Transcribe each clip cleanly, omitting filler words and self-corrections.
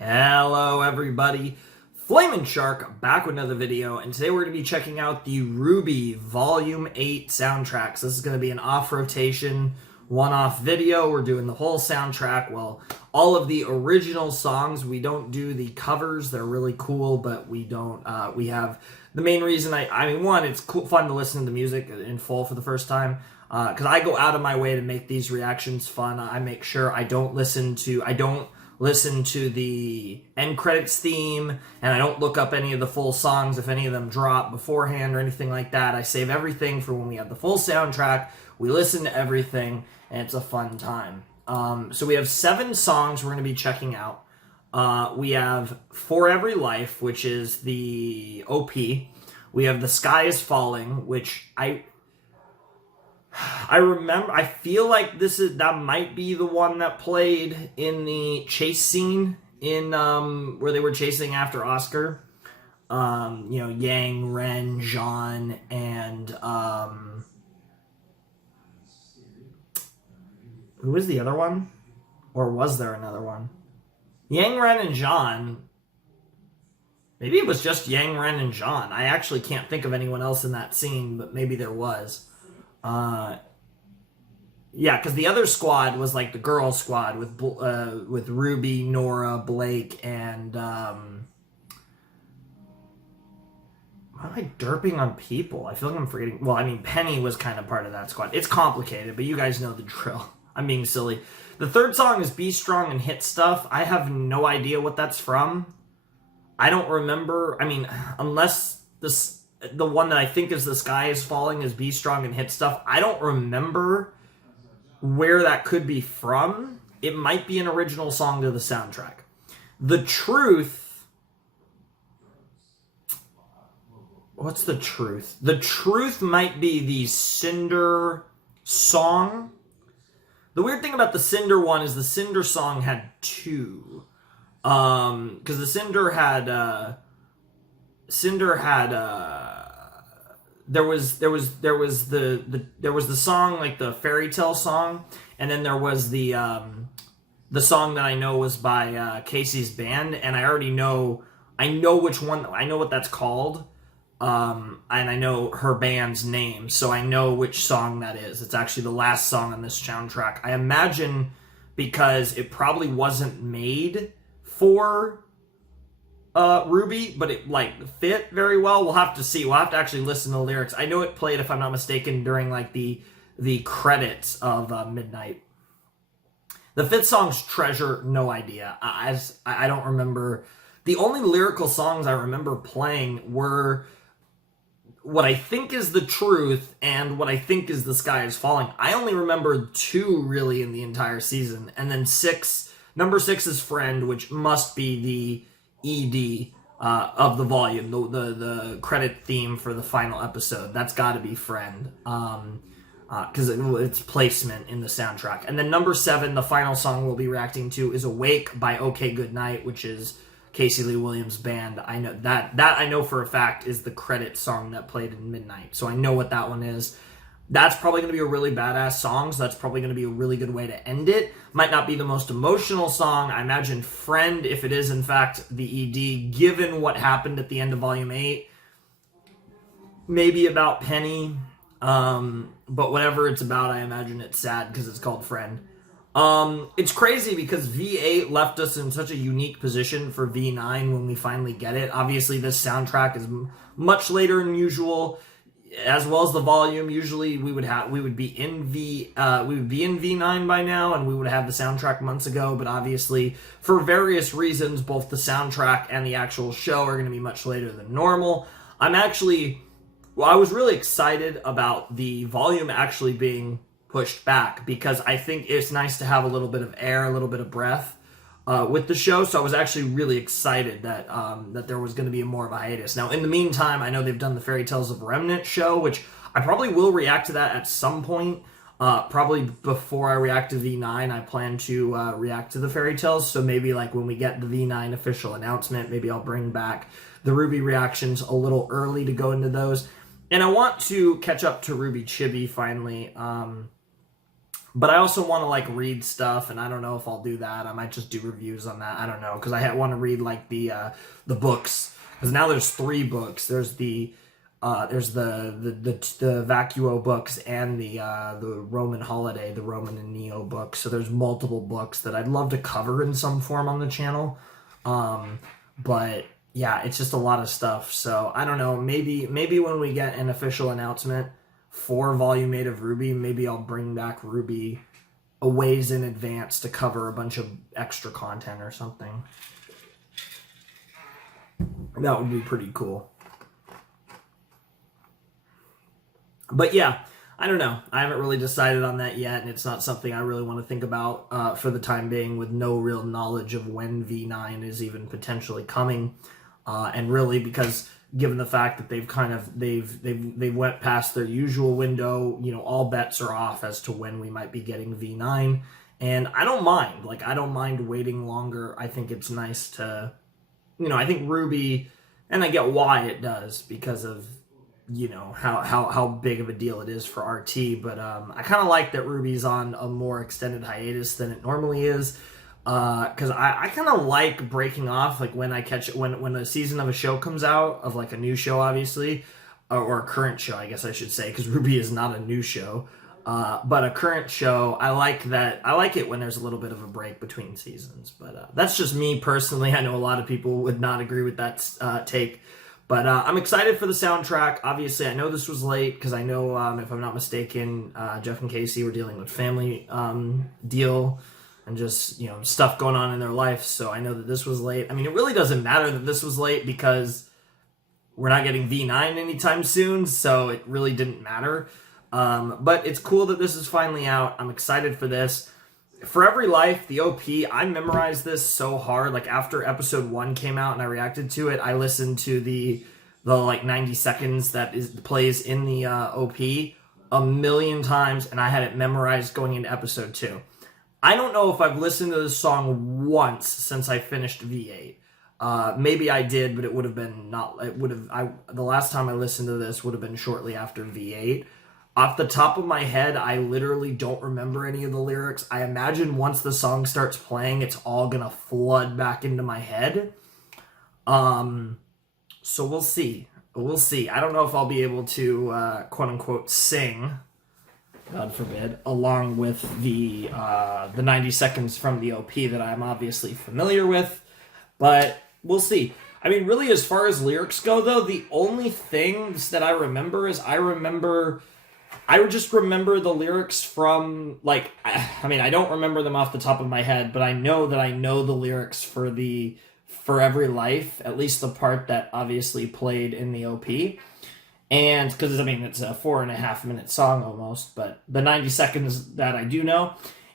Hello everybody, Flamin' Shark back with another video, and today we're going to be checking out the RWBY Volume 8 soundtracks. This is going to be an off-rotation, one-off video. We're doing the whole soundtrack, well, all of the original songs. We don't do the covers, they're really cool, but we don't, we have, the main reason, one, it's cool, fun to listen to the music in full for the first time, because I go out of my way to make these reactions fun. I make sure I don't listen to the end credits theme, and I don't look up any of the full songs if any of them drop beforehand or anything like that. I save everything for when we have the full soundtrack. We listen to everything, and it's a fun time. So we have 7 songs we're going to be checking out. We have For Every Life, which is the OP. We have The Sky Is Falling, which I remember, I feel like that might be the one that played in the chase scene in, where they were chasing after Oscar. Yang, Ren, Jean, and, who was the other one? Or was there another one? Yang, Ren, and Jean. Maybe it was just Yang, Ren, and Jean. I actually can't think of anyone else in that scene, but maybe there was. Yeah, because the other squad was like the girl squad with RWBY, Nora, Blake, and why am I derping on people? I feel like I'm forgetting. Well, I mean, Penny was kind of part of that squad. It's complicated, but you guys know the drill. I'm being silly. The third song is Be Strong and Hit Stuff. I have no idea what that's from. I don't remember. I mean, unless the one that I think is The Sky Is Falling is Be Strong and Hit Stuff. I don't remember where that could be from. It might be an original song to the soundtrack. The Truth. What's The Truth? The Truth might be the Cinder song. The weird thing about the Cinder one is the Cinder song had 2. Because the Cinder had there was the song, like the fairy tale song, and then there was the song that I know was by Casey's band, and I know which one, I know what that's called, and I know her band's name, so I know which song that is. It's actually the last song on this soundtrack. I imagine because it probably wasn't made for RWBY, but it fit very well. We'll have to see. We'll have to actually listen to the lyrics. I know it played, if I'm not mistaken, during the credits of Midnight. The 5th song's Treasure, no idea. I don't remember. The only lyrical songs I remember playing were what I think is The Truth and what I think is The Sky Is Falling. I only remember 2 really in the entire season, and then number 6 is Friend, which must be the ED of the volume, the credit theme for the final episode. That's got to be Friend, because it's placement in the soundtrack. And then number 7, the final song we'll be reacting to, is Awake by OK Goodnight, which is Casey Lee Williams' band. I know that I know for a fact is the credit song that played in Midnight, so I know what that one is. That's probably going to be a really badass song, so that's probably going to be a really good way to end it. Might not be the most emotional song. I imagine Friend, if it is in fact the ED, given what happened at the end of Volume 8, maybe about Penny, but whatever it's about, I imagine it's sad because it's called Friend. It's crazy because V8 left us in such a unique position for V9 when we finally get it. Obviously, this soundtrack is much later than usual, as well as the volume. Usually we would be in V9 by now, and we would have the soundtrack months ago, but obviously for various reasons both the soundtrack and the actual show are going to be much later than normal. I was really excited about the volume actually being pushed back, because I think it's nice to have a little bit of air, a little bit of breath with the show, so I was actually really excited that that there was going to be more of a hiatus. Now, in the meantime, I know they've done the Fairy Tales of Remnant show, which I probably will react to that at some point. Probably before I react to V9, I plan to react to the Fairy Tales, so maybe like when we get the V9 official announcement, maybe I'll bring back the RWBY reactions a little early to go into those. And I want to catch up to RWBY Chibi finally. But I also want to like read stuff, and I don't know if I'll do that. I might just do reviews on that. I don't know, because want to read like the books, because now there's 3 books. There's the Vacuo books and the Roman Holiday, the Roman and Neo books. So there's multiple books that I'd love to cover in some form on the channel. But yeah, it's just a lot of stuff. So I don't know. Maybe when we get an official announcement for Volume 8 of RWBY, maybe I'll bring back RWBY a ways in advance to cover a bunch of extra content or something. That would be pretty cool. But yeah, I don't know. I haven't really decided on that yet, and it's not something I really want to think about for the time being, with no real knowledge of when V9 is even potentially coming. And really, because given the fact that they've went past their usual window, all bets are off as to when we might be getting V9. And I don't mind. Like, I don't mind waiting longer. I think it's nice to, I think RWBY, and I get why it does, because of, how big of a deal it is for RT. But I kind of like that RWBY's on a more extended hiatus than it normally is. Because I kind of like breaking off, like when a season of a show comes out, of like a new show, obviously, or a current show, I guess I should say, because RWBY is not a new show, but a current show. I like it when there's a little bit of a break between seasons, but that's just me personally. I know a lot of people would not agree with that take, but I'm excited for the soundtrack. Obviously, I know this was late, because I know, if I'm not mistaken, Jeff and Casey were dealing with family deal, and just, stuff going on in their life. So I know that this was late. I mean, it really doesn't matter that this was late, because we're not getting V9 anytime soon, so it really didn't matter. But it's cool that this is finally out. I'm excited for this. For Every Life, the OP, I memorized this so hard. Like, after episode 1 came out and I reacted to it, I listened to the like 90 seconds that plays in the OP a million times, and I had it memorized going into episode 2. I don't know if I've listened to this song once since I finished V8. Maybe I did, but it would have been the last time I listened to this would have been shortly after V8. Off the top of my head, I literally don't remember any of the lyrics. I imagine once the song starts playing, it's all gonna flood back into my head. So we'll see. I don't know if I'll be able to, quote unquote, sing, God forbid, along with the 90 seconds from the OP that I'm obviously familiar with, but we'll see. I mean, really, as far as lyrics go, though, the only things that I remember is I just remember the lyrics from, like, I mean, I don't remember them off the top of my head, but I know that I know the lyrics for Every Life, at least the part that obviously played in the OP. And because, I mean, it's a 4.5 minute song almost, but the 90 seconds that I do know.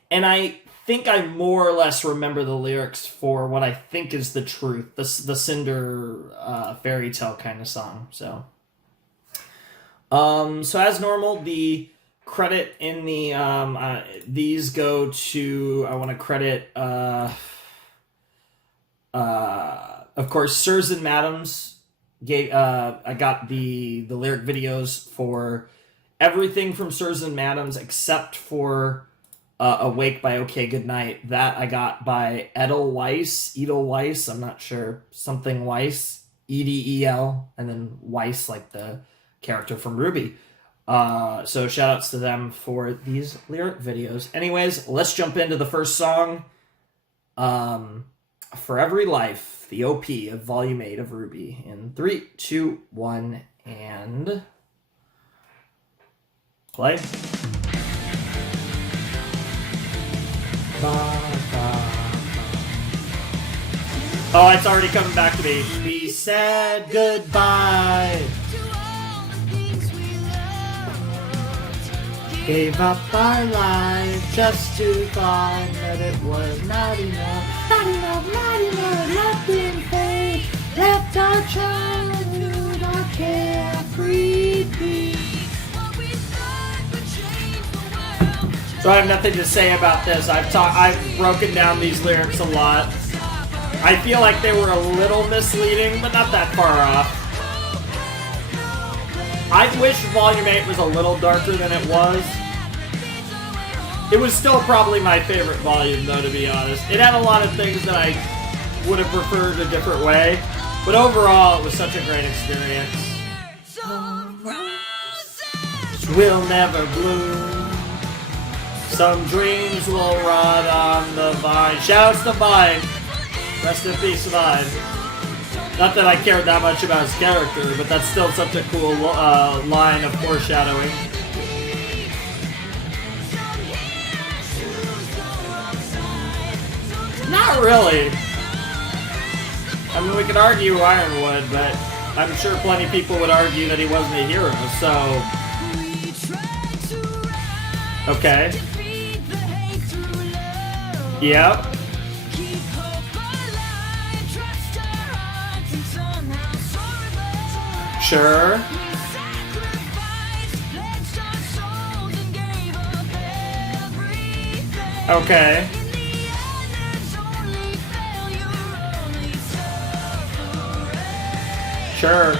And I think I more or less remember the lyrics for what I think is the truth, the Cinder fairy tale kind of song. So as normal, the credit in the, these go to, I want to credit, of course, Sirs and Madams. I got the lyric videos for everything from Sirs and Madams except for Awake by OK Goodnight. That I got by Edelweiss, I'm not sure, something Weiss, Edel, and then Weiss, like the character from RWBY. So shout outs to them for these lyric videos. Anyways, let's jump into the first song. For Every Life, the OP of Volume 8 of RWBY. In 3, 2, 1, and play. Oh, it's already coming back to me. We said goodbye. Gave up our life just to find that it was not enough. Not enough, not enough. Left in faith, left our childhood, our carefree peace. So I have nothing to say about this. I've broken down these lyrics a lot. I feel like they were a little misleading, but not that far off. I wish Volume 8 was a little darker than it was. It was still probably my favorite volume, though, to be honest. It had a lot of things that I would have preferred a different way, but overall, it was such a great experience. Will never bloom. Some dreams will rot on the vine. Shouts to Vine. Rest in peace, Vine. Not that I cared that much about his character, but that's still such a cool line of foreshadowing. Not really. I mean, we could argue Ironwood, but I'm sure plenty of people would argue that he wasn't a hero, so... Okay. Yep. Sure. Okay. Sure.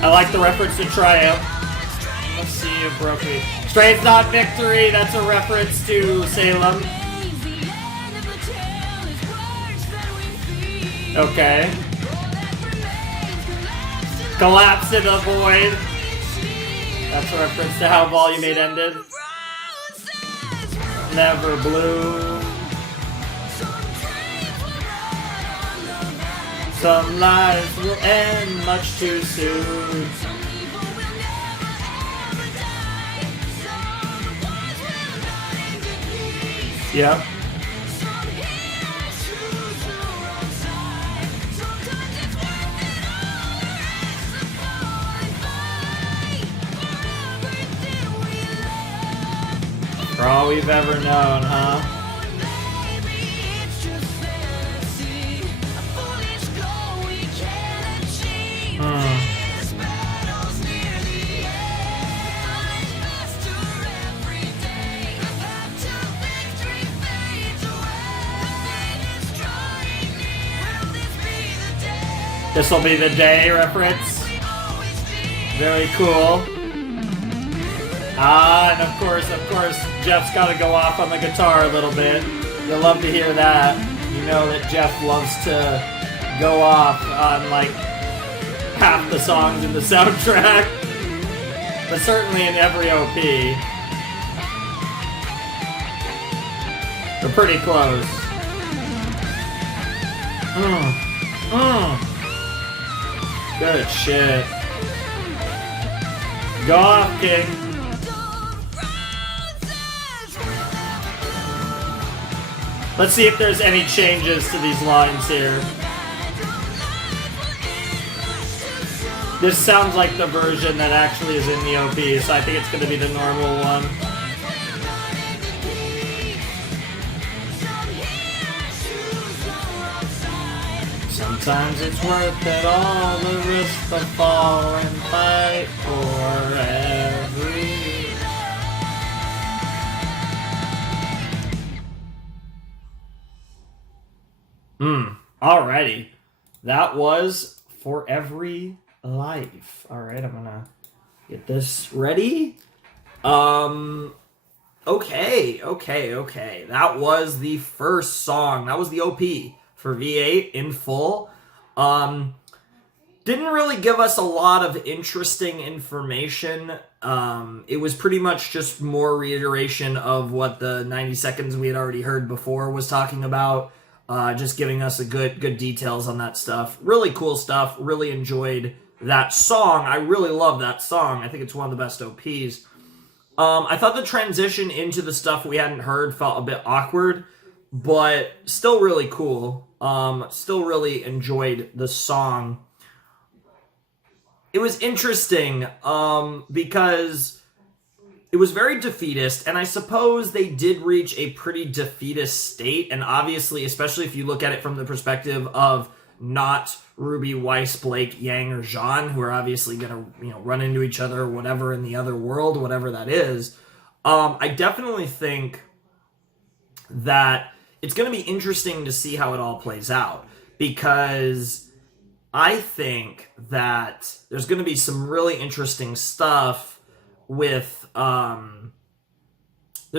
I like the reference to Triumph. Let's see if broke me. Straight's not victory. That's a reference to Salem. Okay. Collapse in the void. That's a reference to how Volume 8 ended. Never bloom. Some lives will end much too soon. Yep. For all we've ever known, huh? This'll be the day reference. Very cool. Ah, and of course, Jeff's got to go off on the guitar a little bit. You'll love to hear that. You know that Jeff loves to go off on like half the songs in the soundtrack, but certainly in every OP. They're pretty close. Good shit. Go off, King. Let's see if there's any changes to these lines here. This sounds like the version that actually is in the OP, so I think it's going to be the normal one. Sometimes it's worth it all, the risk to fall and fight for every... Alrighty. That was For Every Life. Alright, I'm gonna get this ready. Okay. That was the first song. That was the OP for V8 in full. Didn't really give us a lot of interesting information. It was pretty much just more reiteration of what the 90 seconds we had already heard before was talking about. Just giving us a good details on that stuff. Really cool stuff. Really enjoyed that song. I really love that song. I think it's one of the best OPs. I thought the transition into the stuff we hadn't heard felt a bit awkward, but still really cool. Still really enjoyed the song. It was interesting because it was very defeatist, and I suppose they did reach a pretty defeatist state, and obviously, especially if you look at it from the perspective of not Ruby, Weiss, Blake, Yang, or Jean, who are obviously going to run into each other or whatever in the other world, whatever that is. I definitely think that it's going to be interesting to see how it all plays out, because I think that there's going to be some really interesting stuff with there's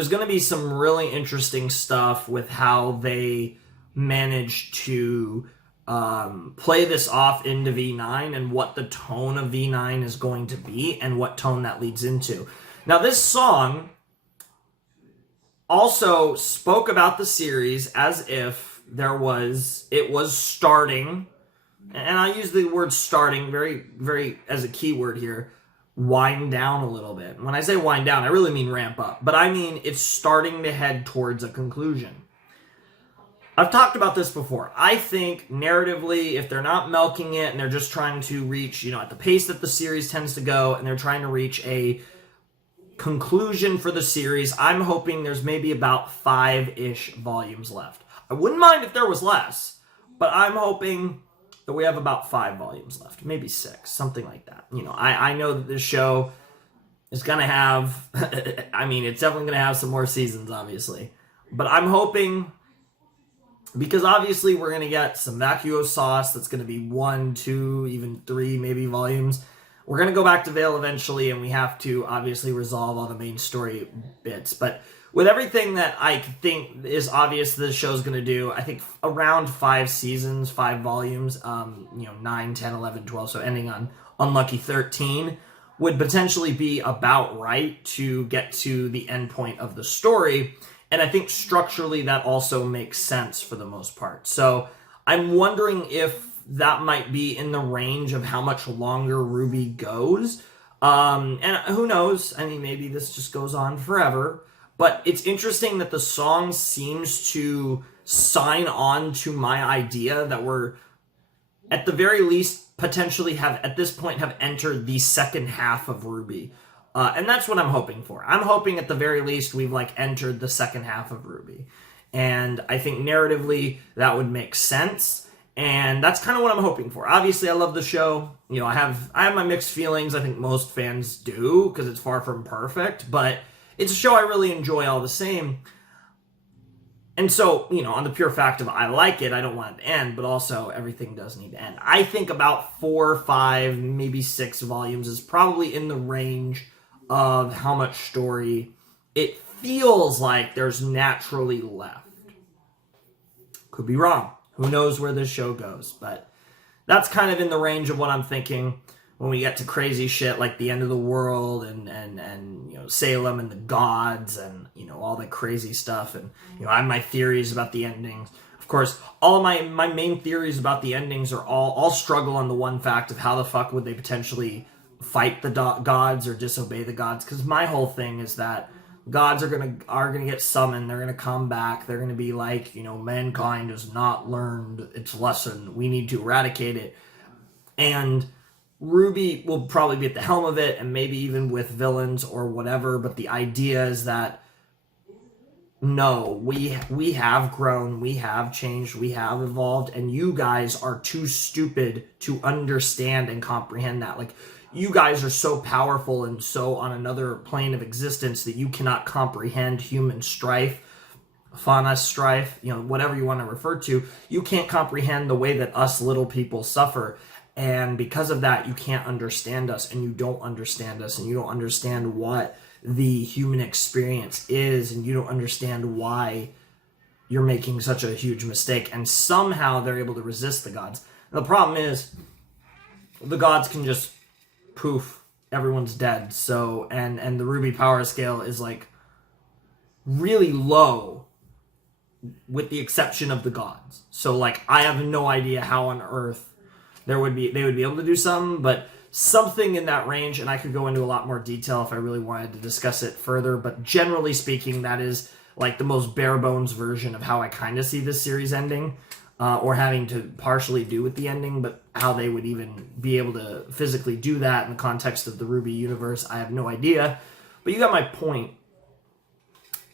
going to be some really interesting stuff with how they manage to play this off into V9 and what the tone of V9 is going to be and what tone that leads into. Now, this song also spoke about the series as if it was starting, and I use the word starting very, very as a keyword here, wind down a little bit. When I say wind down, I really mean ramp up, but I mean it's starting to head towards a conclusion. I've talked about this before. I think narratively, if they're not milking it and they're just trying to reach, at the pace that the series tends to go, and they're trying to reach a conclusion for the series, I'm hoping there's maybe about 5-ish volumes left. I wouldn't mind if there was less, but I'm hoping that we have about 5 volumes left, maybe 6, something like that. I know that this show is going to have, it's definitely going to have some more seasons, obviously. But I'm hoping, because obviously we're going to get some vacuo sauce that's going to be 1, 2, even 3 maybe volumes. We're going to go back to Vale eventually, and we have to obviously resolve all the main story bits. But with everything that I think is obvious this show's going to do, I think around 5 seasons, 5 volumes, 9, 10, 11, 12, so ending on Unlucky 13, would potentially be about right to get to the end point of the story. And I think structurally that also makes sense for the most part. So I'm wondering if that might be in the range of how much longer RWBY goes. And who knows? Maybe this just goes on forever. But it's interesting that the song seems to sign on to my idea that we're, at the very least, potentially at this point have entered the second half of RWBY. And that's what I'm hoping for. I'm hoping at the very least we've entered the second half of RWBY. And I think narratively that would make sense. And that's kind of what I'm hoping for. Obviously, I love the show. I have my mixed feelings. I think most fans do, because it's far from perfect. But it's a show I really enjoy all the same. And so, on the pure fact of I like it, I don't want it to end. But also, everything does need to end. I think about 4, 5, maybe 6 volumes is probably in the range of how much story it feels like there's naturally left. Could be wrong. Who knows where this show goes, but that's kind of in the range of what I'm thinking when we get to crazy shit like the end of the world and Salem and the gods and all that crazy stuff, and I have my theories about the endings. Of course, all of my main theories about the endings are all struggle on the one fact of how the fuck would they potentially fight the gods or disobey the gods, because my whole thing is that gods are gonna get summoned. They're gonna come back. They're gonna be like, mankind has not learned its lesson. We need to eradicate it. And RWBY will probably be at the helm of it, and maybe even with villains or whatever. But the idea is that no, we have grown, we have changed, we have evolved, and you guys are too stupid to understand and comprehend that. You guys are so powerful and so on another plane of existence that you cannot comprehend human strife, fauna strife, whatever you want to refer to. You can't comprehend the way that us little people suffer. And because of that, you can't understand us, and you don't understand us, and you don't understand what the human experience is, and you don't understand why you're making such a huge mistake. And somehow they're able to resist the gods. And the problem is the gods can just poof, everyone's dead. So, and the RWBY power scale is really low with the exception of the gods. So I have no idea how on earth they would be able to do something, but something in that range, and I could go into a lot more detail if I really wanted to discuss it further, but generally speaking, that is the most bare bones version of how I kind of see this series ending. Or having to partially do with the ending, but how they would even be able to physically do that in the context of the RWBY universe, I have no idea. But you got my point.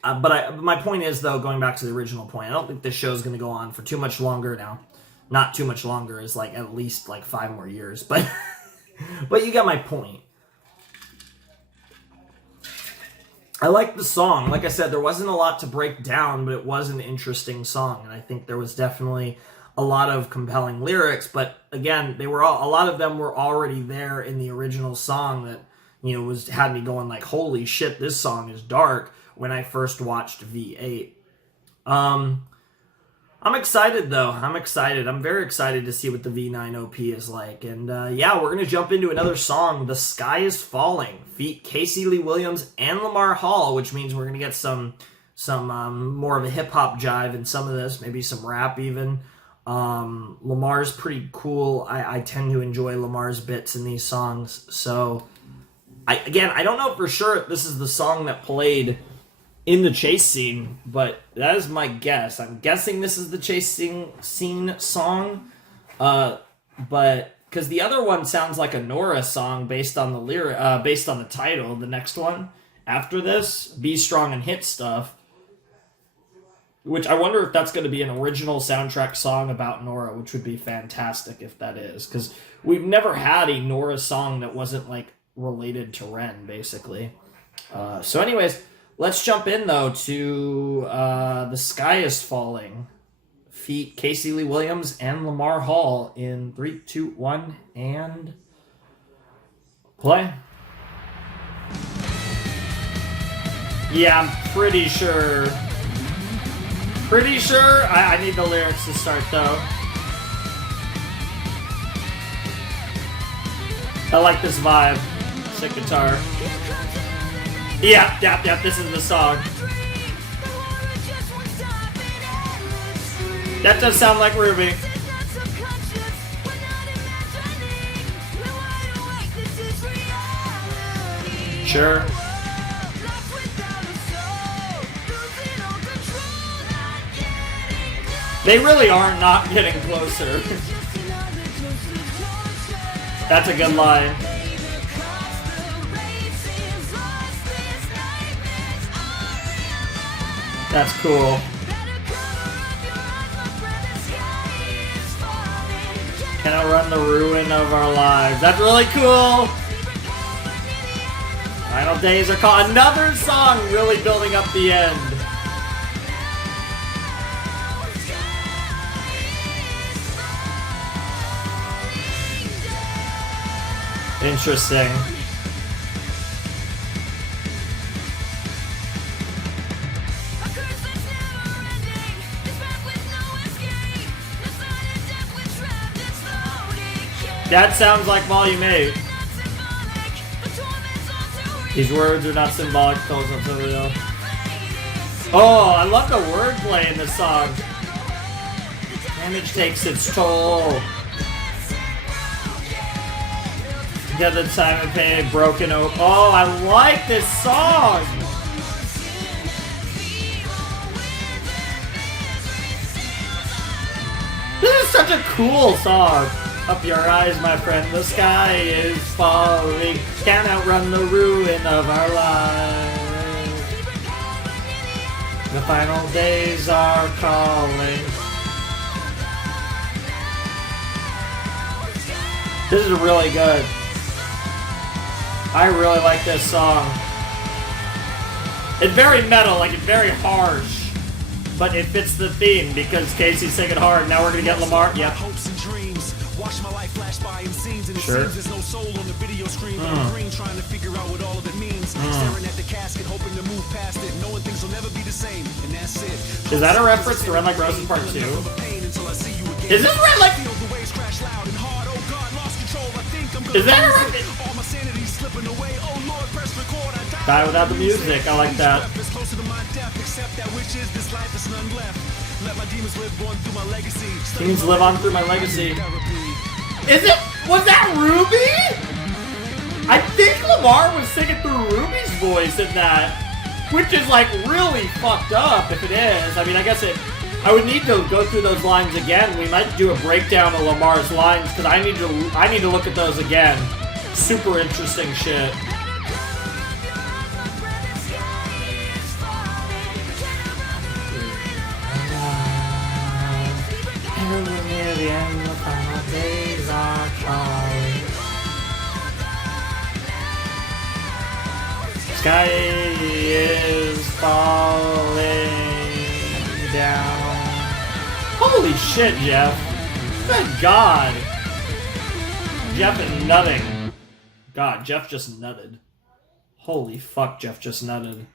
But my point is, though, going back to the original point, I don't think this show is going to go on for too much longer now. Not too much longer is at least 5 more years, but but you got my point. I like the song. Like I said, there wasn't a lot to break down, but it was an interesting song. And I think there was definitely a lot of compelling lyrics. But again, a lot of them were already there in the original song that, had me going like, holy shit, this song is dark when I first watched V8. I'm excited though. I'm excited. I'm very excited to see what the V9 OP is like. And yeah, we're gonna jump into another song, "The Sky Is Falling," feat Casey Lee Williams and Lamar Hall, which means we're gonna get some more of a hip hop jive in some of this, maybe some rap even. Lamar's pretty cool. I tend to enjoy Lamar's bits in these songs. So I don't know for sure if this is the song that played in the chase scene, but that is my guess. I'm guessing this is the chase scene song, but because the other one sounds like a Nora song based on the title. The next one after this, "Be Strong and Hit Stuff," which I wonder if that's going to be an original soundtrack song about Nora, which would be fantastic if that is, because we've never had a Nora song that wasn't like related to Ren, basically. So anyways, let's jump in though to "The Sky Is Falling," feat Casey Lee Williams and Lamar Hall in 3, 2, 1, and play. Yeah, I'm pretty sure. I need the lyrics to start though. I like this vibe. Sick guitar. Yeah, this is the song. That does sound like RWBY. Sure. They really are not getting closer. That's a good line. That's cool. Can I run the ruin of our lives? That's really cool. Final days are called. Another song really building up the end. Interesting. That sounds like Volume 8. These words are not symbolic, those are real. Oh, I love the wordplay in this song. Damage takes its toll. Get the time of pain, broken oak. Oh, I like this song! This is such a cool song. Up your eyes, my friend, the sky is falling. Can't outrun the ruin of our lives. The final days are calling. This is really good. I really like this song. It's very metal, like it's very harsh, but it fits the theme because Casey's singing hard. Now we're gonna get Lamar. Yep. Watch my life flash by in scenes, and it seems there's no soul on the video screen. I'm green, trying to figure out what all of it means. Staring at the casket, hoping to move past it, knowing things will never be the same, and that's it. Is that a reference to Red Like Roses Part 2? Is this Red Like? Is that a reference? Die without the music. I like that. Demons live on through my legacy. Was that RWBY? I think Lamar was singing through RWBY's voice in that, which is like really fucked up if it is. I mean, I guess I would need to go through those lines again. We might do a breakdown of Lamar's lines because I need to look at those again. Super interesting shit. Sky is falling down. Holy shit, Jeff. Good God. Jeff is nutting. God, Jeff just nutted. Holy fuck, Jeff just nutted.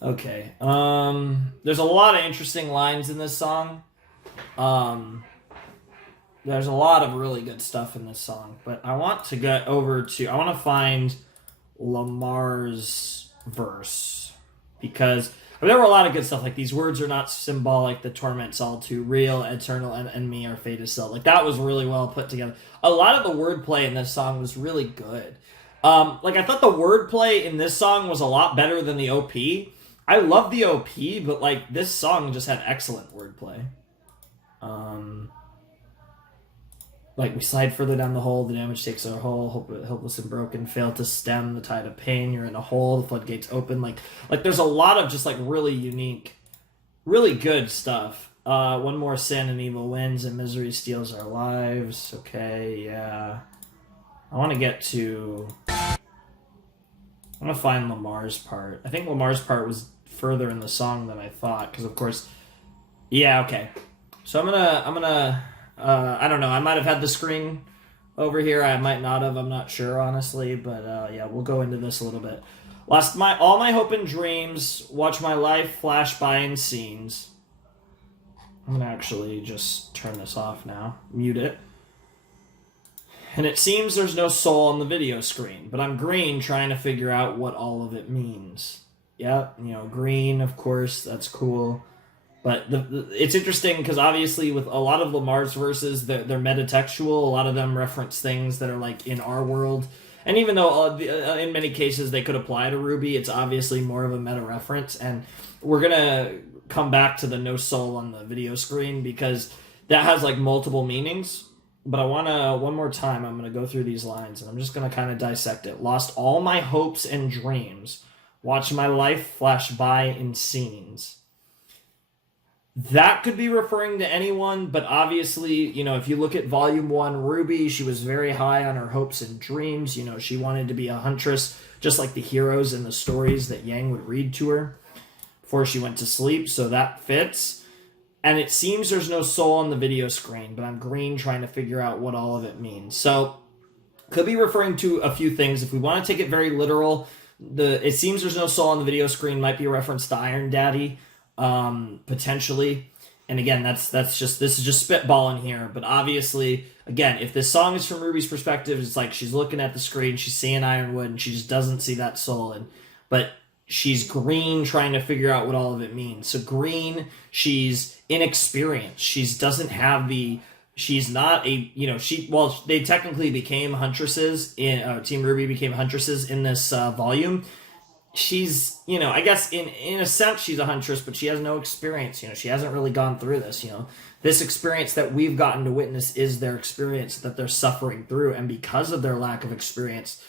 Okay. There's a lot of interesting lines in this song. There's a lot of really good stuff in this song, but I want to get over to... I want to find Lamar's verse, because there were a lot of good stuff, like these words are not symbolic, the torment's all too real, eternal enemy, our fate is sealed. Like, that was really well put together. A lot of the wordplay in this song was really good. Like, I thought the wordplay in this song was a lot better than the OP. I love the OP, but, like, this song just had excellent wordplay. Like, we slide further down the hole, the damage takes our hole, hopeless and broken, fail to stem the tide of pain, you're in a hole, the floodgates open. Like there's a lot of just, like, really unique, really good stuff. One more sin and evil wins, and misery steals our lives. Okay, yeah. I want to get to... I want to find Lamar's part. I think Lamar's part was further in the song than I thought, because, of course... Yeah, okay. So I'm gonna... I don't know, I might have had the screen over here, I might not have, I'm not sure, honestly, but yeah, we'll go into this a little bit. Lost all my hope and dreams, watch my life flash by in scenes. I'm gonna actually just turn this off now, mute it. And it seems there's no soul on the video screen, but I'm green trying to figure out what all of it means. Yep, you know, green, of course, that's cool. But it's interesting because obviously with a lot of Lamar's verses, they're metatextual. A lot of them reference things that are like in our world. And even though in many cases they could apply to RWBY, it's obviously more of a meta reference. And we're going to come back to the no soul on the video screen because that has like multiple meanings. But I want to, one more time, I'm going to go through these lines and I'm just going to kind of dissect it. Lost all my hopes and dreams. Watch my life flash by in scenes. That could be referring to anyone, but obviously, you know, if you look at Volume 1 RWBY, she was very high on her hopes and dreams. You know, she wanted to be a huntress, just like the heroes in the stories that Yang would read to her before she went to sleep, so that fits. And it seems there's no soul on the video screen, but I'm green trying to figure out what all of it means. So, could be referring to a few things. If we want to take it very literal, it seems there's no soul on the video screen might be a reference to Iron Daddy. Potentially, and again, this is just spitballing here, but obviously, again, if this song is from RWBY's perspective, it's like she's looking at the screen, she's seeing Ironwood, and she just doesn't see that soul, but she's green trying to figure out what all of it means. So green, she's inexperienced, she's not a, you know, they technically became huntresses, Team RWBY became huntresses in this volume. She's, you know, I guess in a sense she's a huntress, but she has no experience. You know, she hasn't really gone through this, you know. This experience that we've gotten to witness is their experience that they're suffering through, and because of their lack of experience,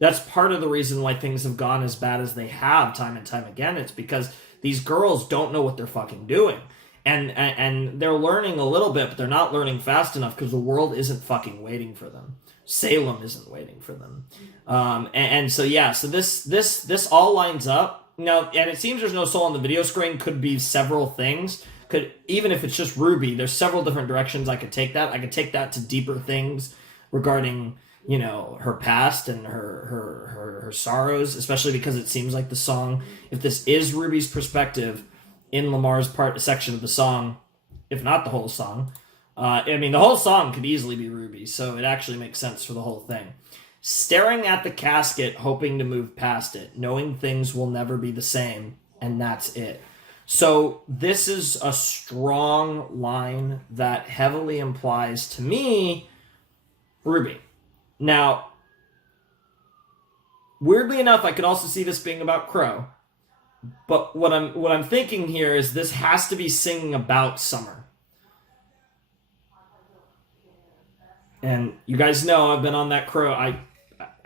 that's part of the reason why things have gone as bad as they have time and time again. It's because these girls don't know what they're fucking doing. And they're learning a little bit, but they're not learning fast enough because the world isn't fucking waiting for them. Salem isn't waiting for them. So this all lines up. Now, and it seems there's no soul on the video screen, could be several things. Even if it's just RWBY, there's several different directions I could take that. I could take that to deeper things regarding, you know, her past and her sorrows, especially because it seems like the song, if this is RWBY's perspective in Lamar's section of the song, if not the whole song, I mean, the whole song could easily be RWBY, so it actually makes sense for the whole thing. Staring at the casket, hoping to move past it, knowing things will never be the same, and that's it. So this is a strong line that heavily implies to me RWBY. Now, weirdly enough, I could also see this being about Crow, but what I'm thinking here is this has to be singing about summer. And you guys know I've been on that Crow. I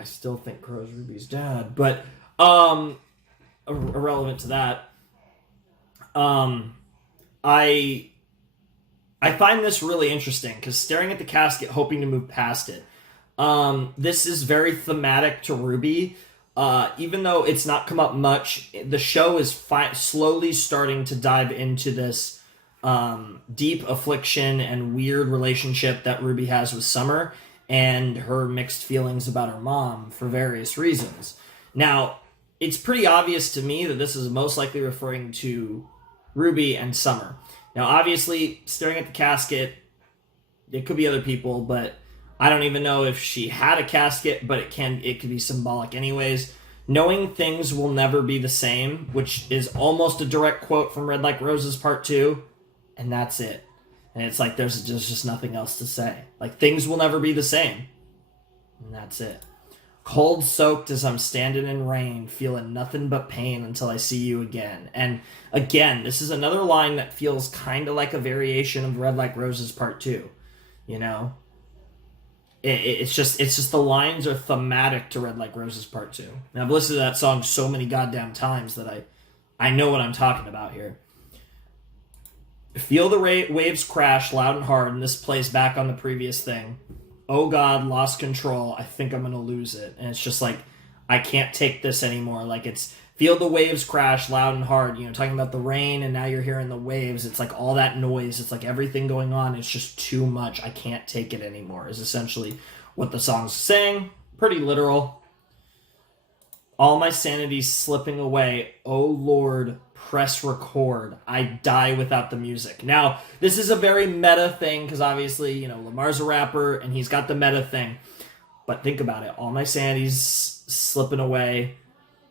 still think Crow's RWBY's dad, but irrelevant to that. I find this really interesting because staring at the casket, hoping to move past it. This is very thematic to RWBY. Even though it's not come up much, the show is slowly starting to dive into this deep affliction and weird relationship that RWBY has with Summer and her mixed feelings about her mom for various reasons. Now, it's pretty obvious to me that this is most likely referring to Ruby and Summer. Now, obviously, staring at the casket, it could be other people, but I don't even know if she had a casket, but it could be symbolic anyways. Knowing things will never be the same, which is almost a direct quote from Red Like Roses Part 2, and that's it. And it's like there's just nothing else to say. Like, things will never be the same, and that's it. Cold soaked as I'm standing in rain, feeling nothing but pain until I see you again. And again, this is another line that feels kind of like a variation of Red Like Roses Part 2. You know? It's just the lines are thematic to Red Like Roses Part 2. And I've listened to that song so many goddamn times that I know what I'm talking about here. Feel the waves crash loud and hard, and this plays back on the previous thing. Oh God, lost control. I think I'm going to lose it. And it's just like, I can't take this anymore. Like, it's feel the waves crash loud and hard. You know, talking about the rain, and now you're hearing the waves. It's like all that noise. It's like everything going on. It's just too much. I can't take it anymore, is essentially what the song's saying. Pretty literal. All my sanity's slipping away. Oh Lord, press record. I die without the music. Now, this is a very meta thing, because obviously, you know, Lamar's a rapper, and he's got the meta thing. But think about it. All my sanity's slipping away.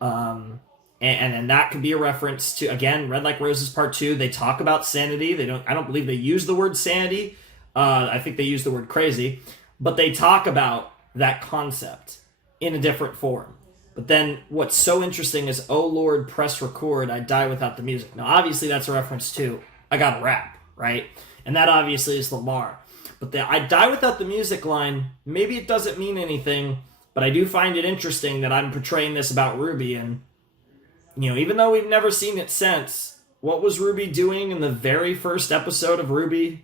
And that could be a reference to, again, Red Like Roses Part 2. They talk about sanity. I don't believe they use the word sanity. I think they use the word crazy. But they talk about that concept in a different form. But then what's so interesting is, oh Lord, press record, I die without the music. Now, obviously, that's a reference to I Gotta Rap, right? And that obviously is Lamar. But the I die without the music line, maybe it doesn't mean anything, but I do find it interesting that I'm portraying this about Ruby. And, you know, even though we've never seen it since, what was Ruby doing in the very first episode of RWBY?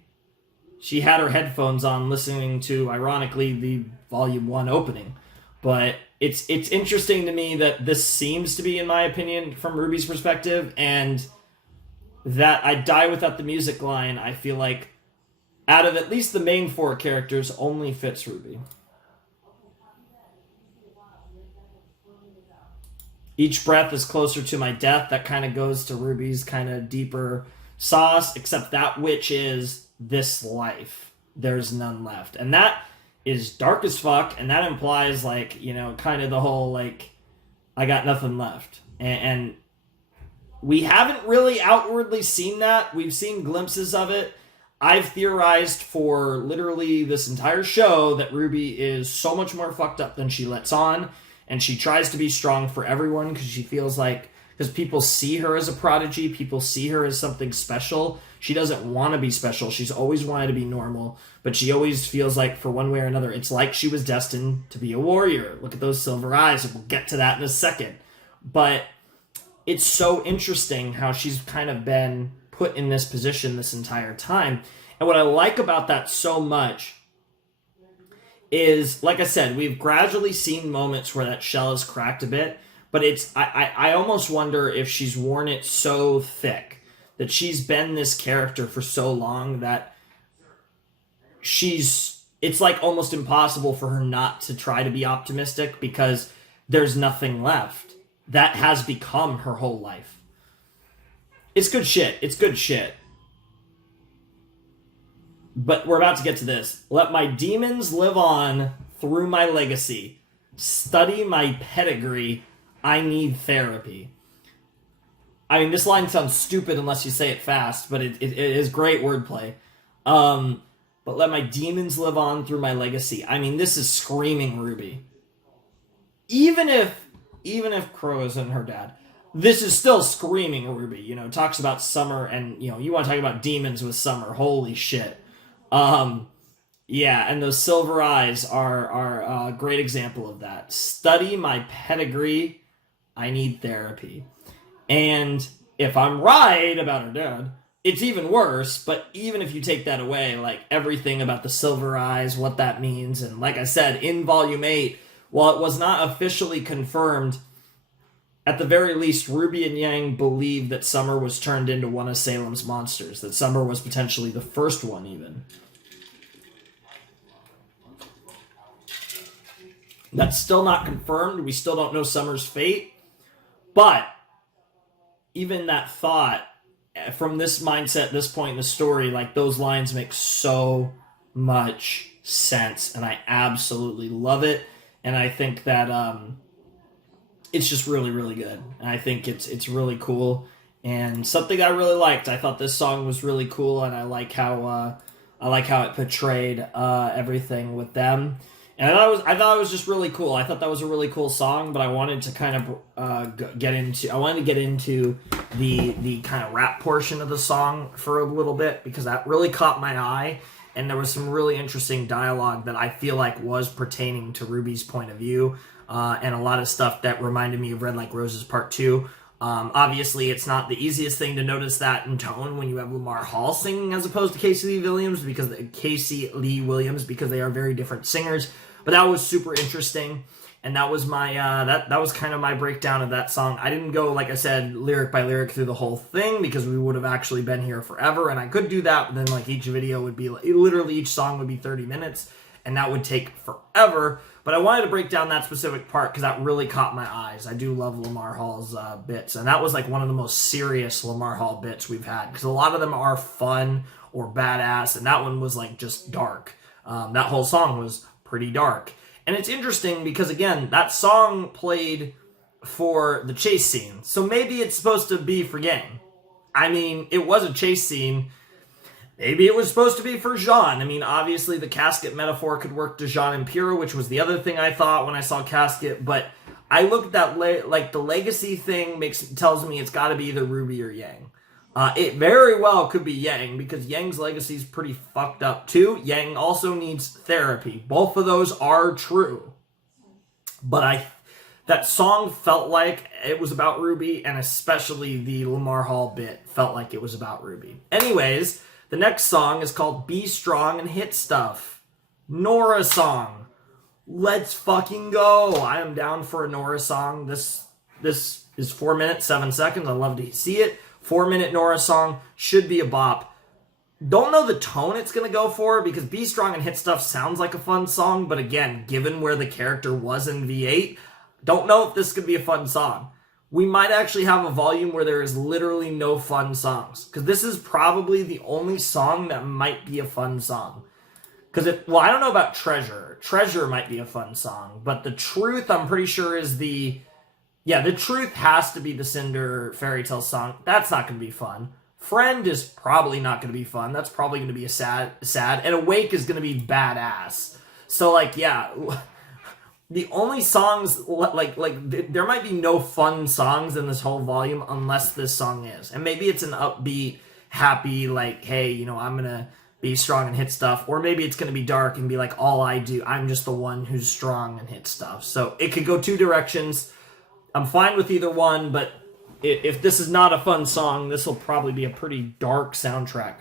She had her headphones on listening to, ironically, the Volume 1 opening. But it's interesting to me that this seems to be, in my opinion, from Ruby's perspective, and that I die without the music line, I feel like, out of at least the main four characters, only fits Ruby. Each breath is closer to my death. That kind of goes to Ruby's kind of deeper sauce, except that which is this life. There's none left. And that is dark as fuck, and that implies, like, you know, kind of the whole, like, I got nothing left. And we haven't really outwardly seen that. We've seen glimpses of it. I've theorized for literally this entire show that Ruby is so much more fucked up than she lets on, and she tries to be strong for everyone because she feels like, because people see her as a prodigy, people see her as something special. She doesn't want to be special. She's always wanted to be normal, but she always feels like, for one way or another, it's like she was destined to be a warrior. Look at those silver eyes. We'll get to that in a second. But it's so interesting how she's kind of been put in this position this entire time. And what I like about that so much is, like I said, we've gradually seen moments where that shell is cracked a bit, but I almost wonder if she's worn it so thick, that she's been this character for so long that it's like almost impossible for her not to try to be optimistic, because there's nothing left. That has become her whole life. It's good shit. It's good shit. But we're about to get to this. Let my demons live on through my legacy. Study my pedigree. I need therapy. I mean, this line sounds stupid unless you say it fast, but it is great wordplay. But let my demons live on through my legacy. I mean, this is screaming Ruby. Even if Crow isn't her dad, this is still screaming Ruby. You know, talks about Summer, and, you know, you want to talk about demons with Summer. Holy shit. Yeah, and those silver eyes are a great example of that. Study my pedigree. I need therapy. And if I'm right about her dad, it's even worse. But even if you take that away, like, everything about the silver eyes, what that means, and like I said, in Volume 8, while it was not officially confirmed, at the very least, Ruby and Yang believed that Summer was turned into one of Salem's monsters, that Summer was potentially the first one, even. That's still not confirmed. We still don't know Summer's fate. But even that thought, from this mindset, this point in the story, like those lines make so much sense, and I absolutely love it. And I think that it's just really, really good. And I think it's really cool and something I really liked. I thought this song was really cool, and I like how it portrayed everything with them. And I thought it was just really cool. I thought that was a really cool song, but I wanted to kind of get into the kind of rap portion of the song for a little bit, because that really caught my eye, and there was some really interesting dialogue that I feel like was pertaining to RWBY's point of view, and a lot of stuff that reminded me of Red Like Roses Part 2. Obviously, it's not the easiest thing to notice that in tone when you have Lamar Hall singing as opposed to Casey Lee Williams, because they are very different singers. But that was super interesting, and that was my that was kind of my breakdown of that song. I didn't go, like I said, lyric by lyric through the whole thing, because we would have actually been here forever, and I could do that, but then like each video would be literally each song would be 30 minutes, and that would take forever. But I wanted to break down that specific part because that really caught my eyes. I do love Lamar Hall's bits, and that was like one of the most serious Lamar Hall bits we've had, because a lot of them are fun or badass, and that one was like just dark. That whole song was pretty dark. And it's interesting because, again, that song played for the chase scene, so maybe it's supposed to be for Yang. I mean, it was a chase scene. Maybe it was supposed to be for Jean. I mean, obviously the casket metaphor could work to Jean and Pyrrha, which was the other thing I thought when I saw casket. But I looked at that, like the legacy thing tells me it's got to be either RWBY or Yang. It very well could be Yang, because Yang's legacy is pretty fucked up too. Yang also needs therapy. Both of those are true. But that song felt like it was about RWBY, and especially the Lamar Hall bit felt like it was about RWBY. Anyways, the next song is called Be Strong and Hit Stuff. Nora song. Let's fucking go. I am down for a Nora song. This is 4 minutes, 7 seconds. I love to see it. 4-minute Nora song should be a bop. Don't know the tone it's going to go for, because Be Strong and Hit Stuff sounds like a fun song, but again, given where the character was in V8, don't know if this could be a fun song. We might actually have a volume where there is literally no fun songs, because this is probably the only song that might be a fun song. Because I don't know about Treasure. Treasure might be a fun song, but the Truth, I'm pretty sure, is the Truth has to be the Cinder fairy tale song. That's not going to be fun. Friend is probably not going to be fun. That's probably going to be a sad. And Awake is going to be badass. So, the only songs, there might be no fun songs in this whole volume unless this song is. And maybe it's an upbeat, happy, hey, I'm going to be strong and hit stuff. Or maybe it's going to be dark and be like, all I do, I'm just the one who's strong and hit stuff. So it could go two directions. I'm fine with either one, but if this is not a fun song, this will probably be a pretty dark soundtrack.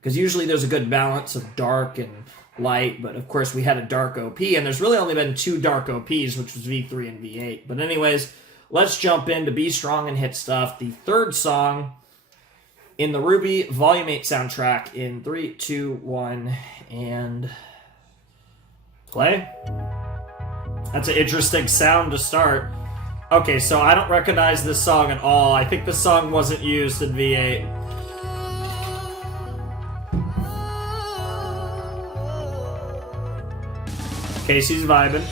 Because usually there's a good balance of dark and light, but of course we had a dark OP, and there's really only been two dark OPs, which was V3 and V8. But anyways, let's jump into Be Strong and Hit Stuff, the third song in the RWBY Volume 8 soundtrack, in 3, 2, 1, and play. That's an interesting sound to start. Okay, so I don't recognize this song at all. I think the song wasn't used in V8. Casey's vibing.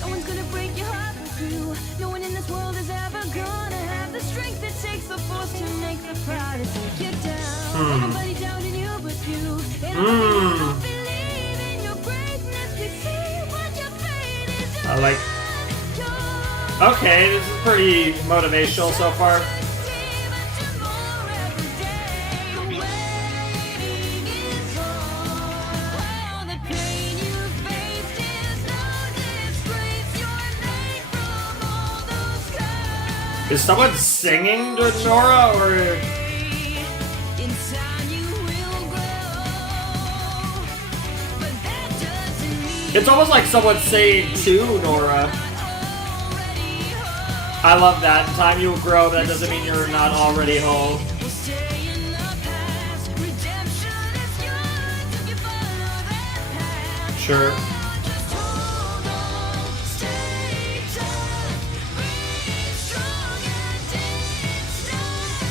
No one's gonna break your heart with you. No one in this world is ever gonna have the strength it takes, the force to make the pride to take you down. Nobody doubting you but you. Everybody don't believe in your greatness. We see what your fate is. I like. Okay, this is pretty motivational so far. Is someone singing to Nora, or? It's almost like someone's saying to Nora. I love that. In time you will grow, but that doesn't mean you're not already whole. Sure.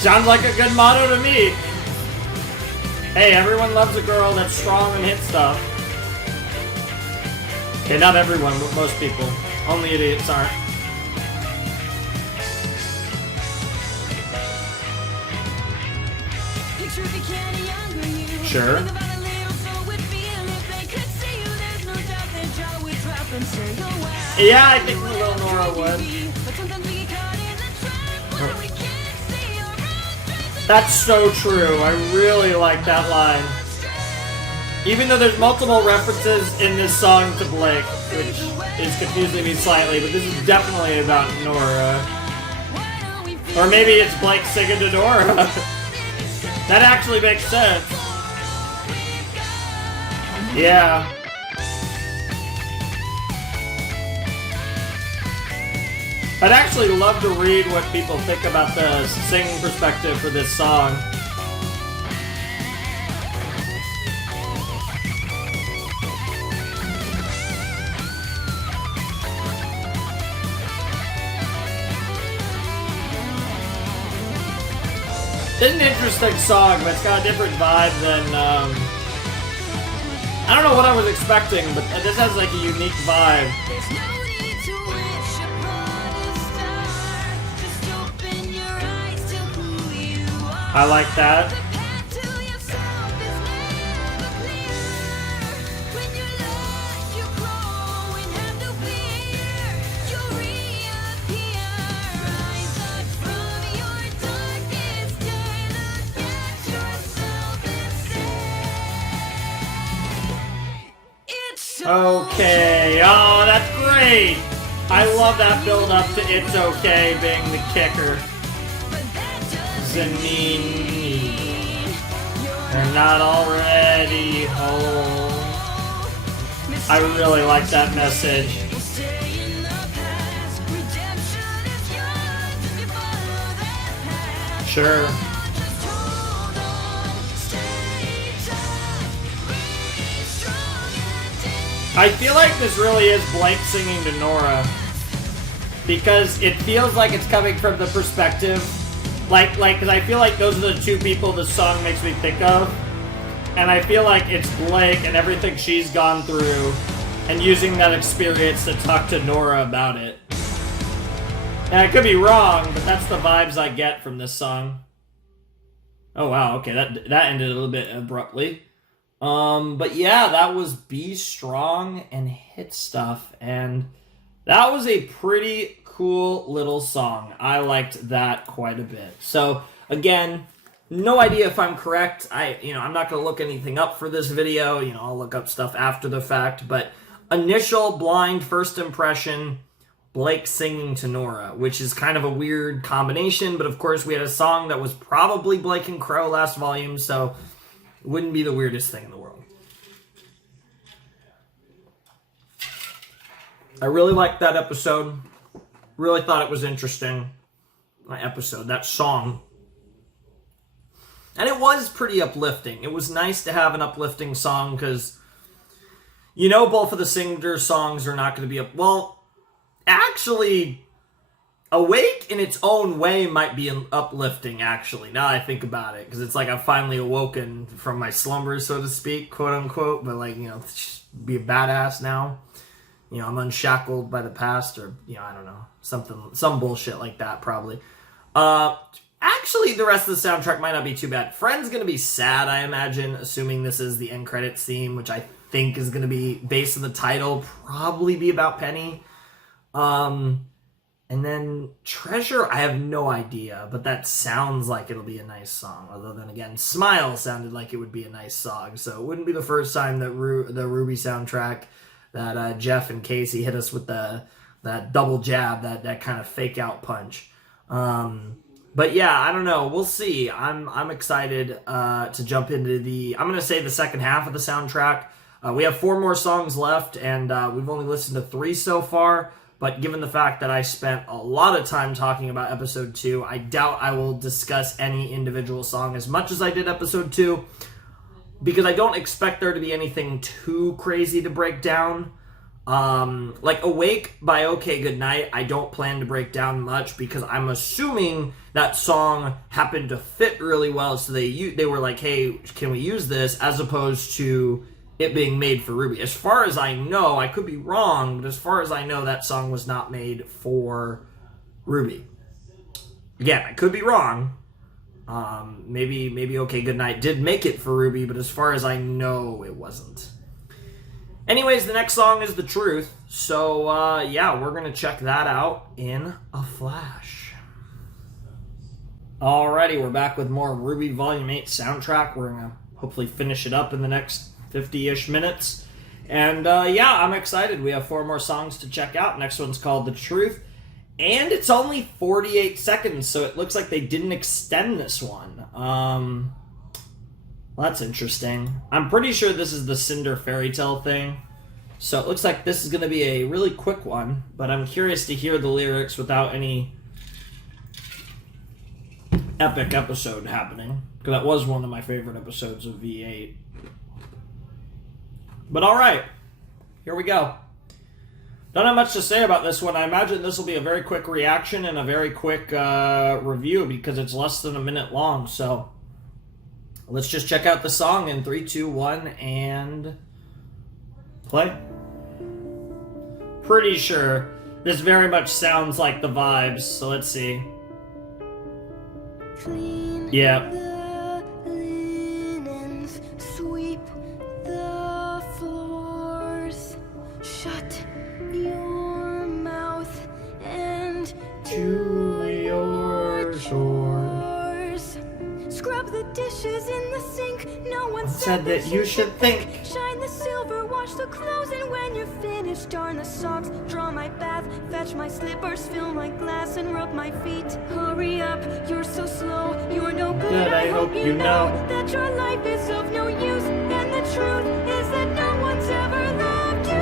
Sounds like a good motto to me. Hey, everyone loves a girl that's strong and hit stuff. Okay, not everyone, but most people. Only idiots aren't. Sure. Yeah, I think the little Nora would. That's so true. I really like that line. Even though there's multiple references in this song to Blake, which is confusing me slightly, but this is definitely about Nora. Or maybe it's Blake singing to Nora. That actually makes sense. Yeah. I'd actually love to read what people think about the singing perspective for this song. It's an interesting song, but it's got a different vibe than, I don't know what I was expecting, but this has like a unique vibe. I like that. Okay, oh, that's great! I love that build up to It's Okay being the kicker. Zanini, you're not already home. I really like that message. Sure. I feel like this really is Blake singing to Nora, because it feels like it's coming from the perspective, because I feel like those are the two people the song makes me think of, and I feel like it's Blake and everything she's gone through, and using that experience to talk to Nora about it. And I could be wrong, but that's the vibes I get from this song. Oh wow, okay, that ended a little bit abruptly. But yeah, that was Be Strong and Hit Stuff, and that was a pretty cool little song. I liked that quite a bit. So, again, no idea if I'm correct. I'm not going to look anything up for this video. I'll look up stuff after the fact, but initial blind first impression, Blake singing to Nora, which is kind of a weird combination, but of course we had a song that was probably Blake and Crow last volume, so it wouldn't be the weirdest thing in the world. I really liked that episode. Really thought it was interesting. That song. And it was pretty uplifting. It was nice to have an uplifting song because, both of the Singer songs are not going to be actually, Awake in its own way might be uplifting, actually, now I think about it, because it's like I've finally awoken from my slumber, so to speak, quote unquote, but be a badass now. I'm unshackled by the past, or, I don't know, some bullshit like that, probably. Actually, the rest of the soundtrack might not be too bad. Friend's gonna be sad, I imagine, assuming this is the end credits theme, which I think is gonna be, based on the title, probably be about Penny. And then Treasure, I have no idea, but that sounds like it'll be a nice song. Other than, again, Smile sounded like it would be a nice song, so it wouldn't be the first time that the RWBY soundtrack, that Jeff and Casey hit us with that double jab, that kind of fake out punch. But yeah, I don't know. We'll see. I'm excited to jump into I'm going to say the second half of the soundtrack. We have 4 more songs left, and we've only listened to 3 so far. But given the fact that I spent a lot of time talking about episode 2, I doubt I will discuss any individual song as much as I did episode 2, because I don't expect there to be anything too crazy to break down. Like Awake by OK Goodnight, I don't plan to break down much because I'm assuming that song happened to fit really well, so they were like, hey, can we use this, as opposed to it being made for RWBY. As far as I know, I could be wrong, but as far as I know, that song was not made for RWBY. Again, I could be wrong. Maybe OK Goodnight did make it for RWBY, but as far as I know, it wasn't. Anyways, the next song is The Truth. So, yeah, we're going to check that out in a flash. Alrighty, we're back with more RWBY Volume 8 soundtrack. We're going to hopefully finish it up in the next 50-ish minutes. And, yeah, I'm excited. We have 4 more songs to check out. Next one's called The Truth. And it's only 48 seconds, so it looks like they didn't extend this one. Well, that's interesting. I'm pretty sure this is the Cinder Fairy Tale thing. So it looks like this is going to be a really quick one, but I'm curious to hear the lyrics without any epic episode happening, because that was one of my favorite episodes of V8. But alright, here we go. Don't have much to say about this one. I imagine this will be a very quick reaction and a very quick review because it's less than a minute long. So let's just check out the song in 3, 2, 1, and play. Pretty sure this very much sounds like the vibes, so let's see. Clean Yeah. the linens, sweep the floors, shut your mouth and Do your chores. Scrub the dishes in the sink. No one Said that you should think. Shine the silver, wash the clothes, and when you're finished, darn the socks, draw my bath, fetch my slippers, fill my glass, and rub my feet. Hurry up, you're so slow, you're no good. I hope you know that your life is of no use, and the truth is that no one's ever loved you.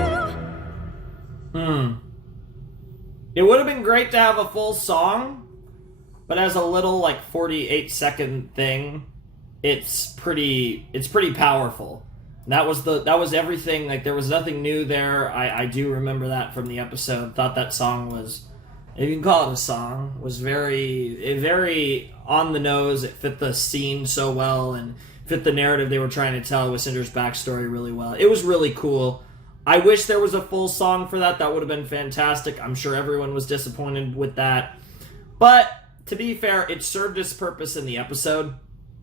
It would have been great to have a full song, but as a little like 48-second thing, it's pretty powerful. That was everything. Like, there was nothing new there. I do remember that from the episode. Thought that song was, if you can call it a song, was very on the nose. It fit the scene so well and fit the narrative they were trying to tell with Cinder's backstory really well. It was really cool. I wish there was a full song for that. That would have been fantastic. I'm sure everyone was disappointed with that. But to be fair, it served its purpose in the episode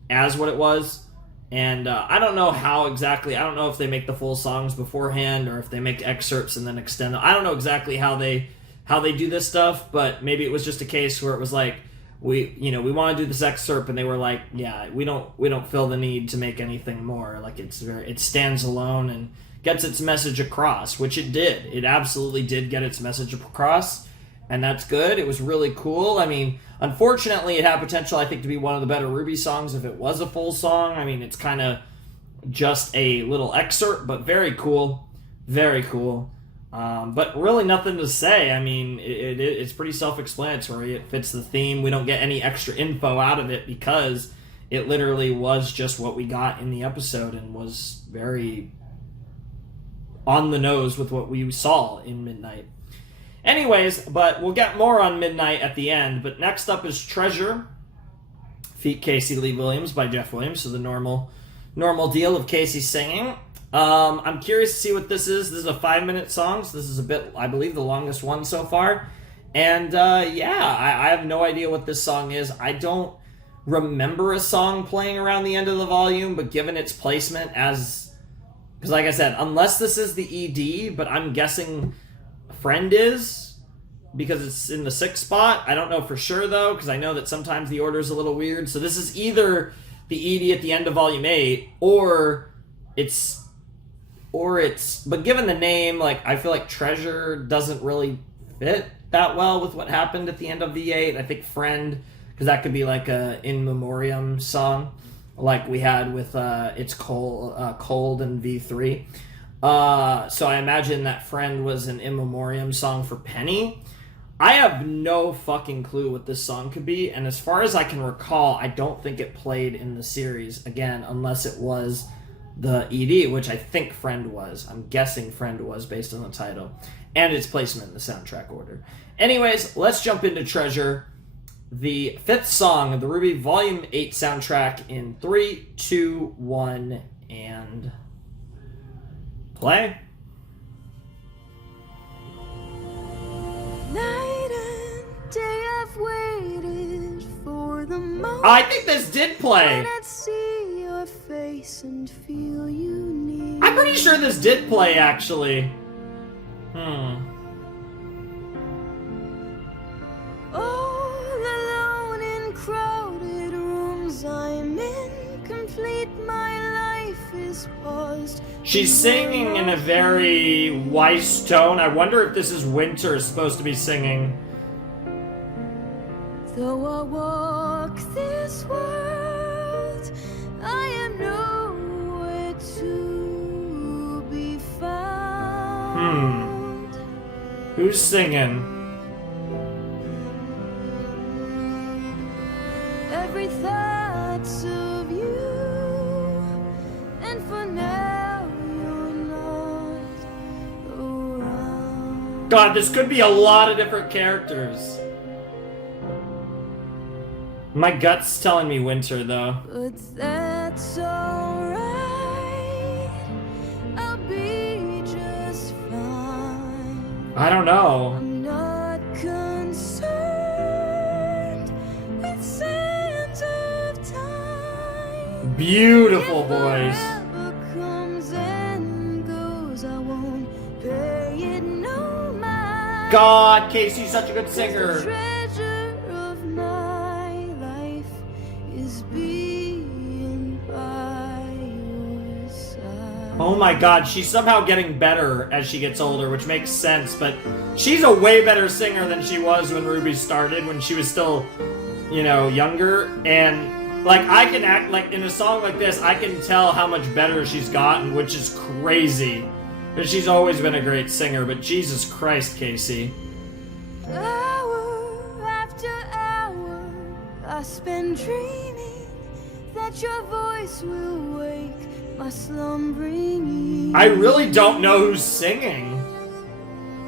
as what it was. And I don't know how exactly. I don't know if they make the full songs beforehand or if they make excerpts and then extend them. I don't know exactly how they do this stuff, but maybe it was just a case where it was like, we want to do this excerpt, and they were like, yeah, we don't feel the need to make anything more. Like, it stands alone and gets its message across, which it did. It absolutely did get its message across, and that's good. It was really cool. I mean, unfortunately, it had potential, I think, to be one of the better RWBY songs if it was a full song. I mean, it's kind of just a little excerpt, but very cool. Very cool. But really nothing to say. I mean, it's pretty self-explanatory. It fits the theme. We don't get any extra info out of it because it literally was just what we got in the episode and was very on the nose with what we saw in Midnight. Anyways, but we'll get more on Midnight at the end. But next up is Treasure, feat. Casey Lee Williams by Jeff Williams. So the normal deal of Casey singing. I'm curious to see what this is. This is a 5-minute song, so this is a bit, I believe, the longest one so far. And yeah, I have no idea what this song is. I don't remember a song playing around the end of the volume, but given its placement as, because like I said, unless this is the ED, but I'm guessing Friend is, because it's in the 6th spot. I don't know for sure though, because I know that sometimes the order is a little weird. So this is either the ED at the end of volume 8, or it's, but given the name, like, I feel like Treasure doesn't really fit that well with what happened at the end of V8. I think Friend, because that could be like a in memoriam song, like we had with It's Cold in V3. So I imagine that Friend was an in memoriam song for Penny. I have no fucking clue what this song could be, and as far as I can recall, I don't think it played in the series, again, unless it was the ED, which I think Friend was. I'm guessing Friend was based on the title and its placement in the soundtrack order. Anyways, let's jump into Treasure, the 5th song of the RWBY Volume 8 soundtrack in 3, 2, 1, and play. Night and day I've waited for the moment. I think this did play. When I'd see your face and feel you near. I'm pretty sure this did play, actually. All alone in crowded rooms I'm in, complete, my life is paused. She's singing in a very Weiss tone. I wonder if this is Winter supposed to be singing. Though I walk this world, I am nowhere to be found. Who's singing? Every thought's of you, and for now you're not around. God, this could be a lot of different characters. My gut's telling me Winter, though. But that's alright, I'll be just fine. I don't know. I'm not concerned with sands of time. Beautiful If voice. forever comes and goes, I won't pay it no mind. God, Casey's such a good The singer. treasure of my life is being by your side. Oh my God, she's somehow getting better as she gets older, which makes sense, but she's a way better singer than she was when RWBY started, when she was still, you know, younger. And like, I can act like in a song like this, I can tell how much better she's gotten, which is crazy. Because she's always been a great singer, but Jesus Christ, Casey. Hour after hour, I spend dreaming that your voice will wake my slumbering I really don't know who's singing.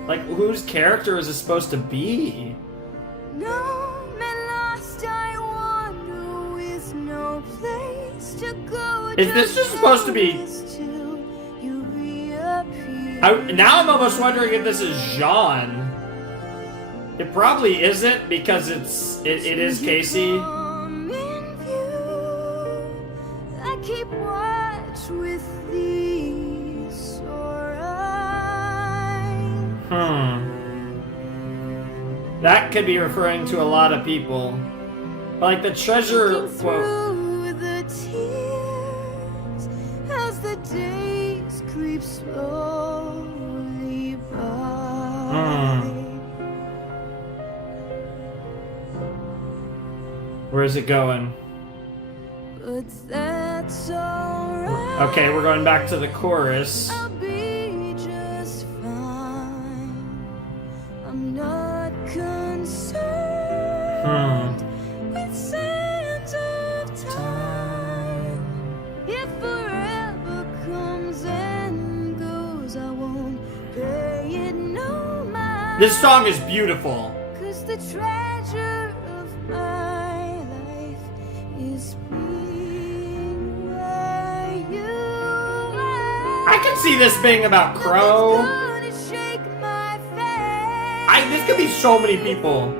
Like, whose character is it supposed to be? No man lost, I wander with no place to go. Is this just supposed to be- notice till you reappear. Now I'm almost wondering if this is Jean. It probably isn't, because it is Casey. Come in view, I keep watch with these sore eyes. That could be referring to a lot of people. But like the treasure Looking quote. through the tears as the days creep slowly by. Where's it going? But that's alright. Okay, we're going back to the chorus. I'll be just fine. I'm not concerned with sands of time. If forever comes and goes, I won't pay it no mind. This song is beautiful. 'Cause the treasure of my life is being where you are. I can see this being about Crow. Nothing's gonna shake my faith. This could be so many people.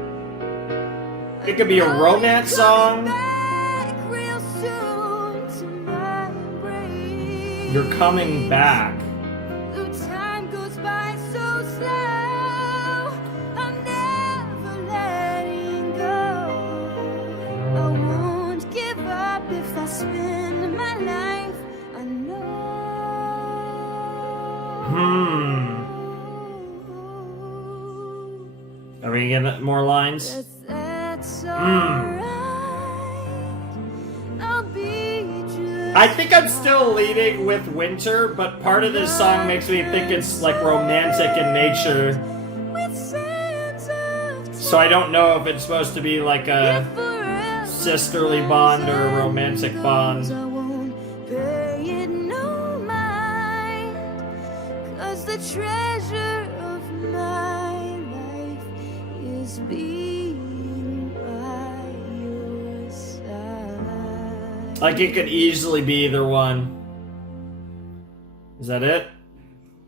It could be a romance song. Back real soon to my brain. You're coming back. Though time goes by so slow, I'm never letting go. I won't give up if I spend my life. I know. Are we gonna get more lines? That's alright. I'll be just I think I'm still leading with Winter, but part of this song makes me think it's like romantic in nature. with sands of So I don't know if it's supposed to be like a forever sisterly bond or a romantic bond. I won't pay it no 'cause the treasure of my life is being by your side. Like, it could easily be either one. Is that it?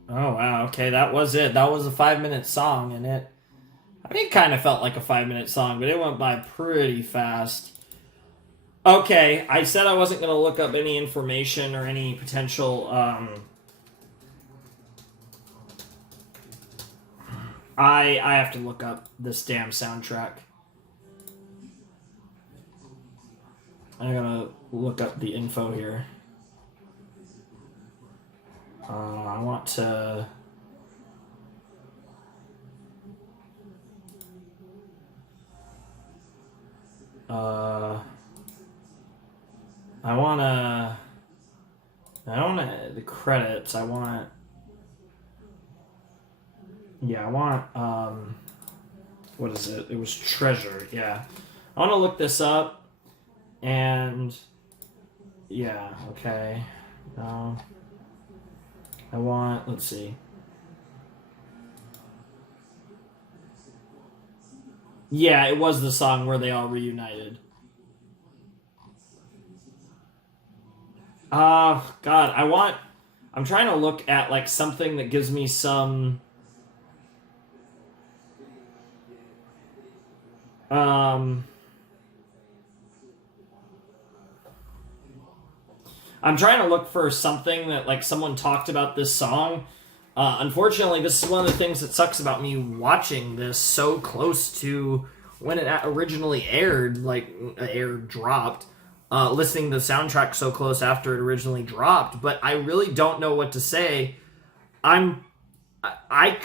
Oh, wow. Okay, that was it. That was a 5-minute song, and it kind of felt like a 5-minute song, but it went by pretty fast. Okay, I said I wasn't going to look up any information or any potential, I have to look up this damn soundtrack. I'm going to look up the info here. I want to... I want the credits. I want what is it? It was Treasure, yeah. I want to look this up, and, yeah, okay. Let's see. Yeah, it was the song where they all reunited. God, I'm trying to look at, like, something that gives me some, I'm trying to look for something that, like, someone talked about this song. Unfortunately, this is one of the things that sucks about me watching this so close to when it originally aired, dropped. Listening to the soundtrack so close after it originally dropped, but I really don't know what to say. I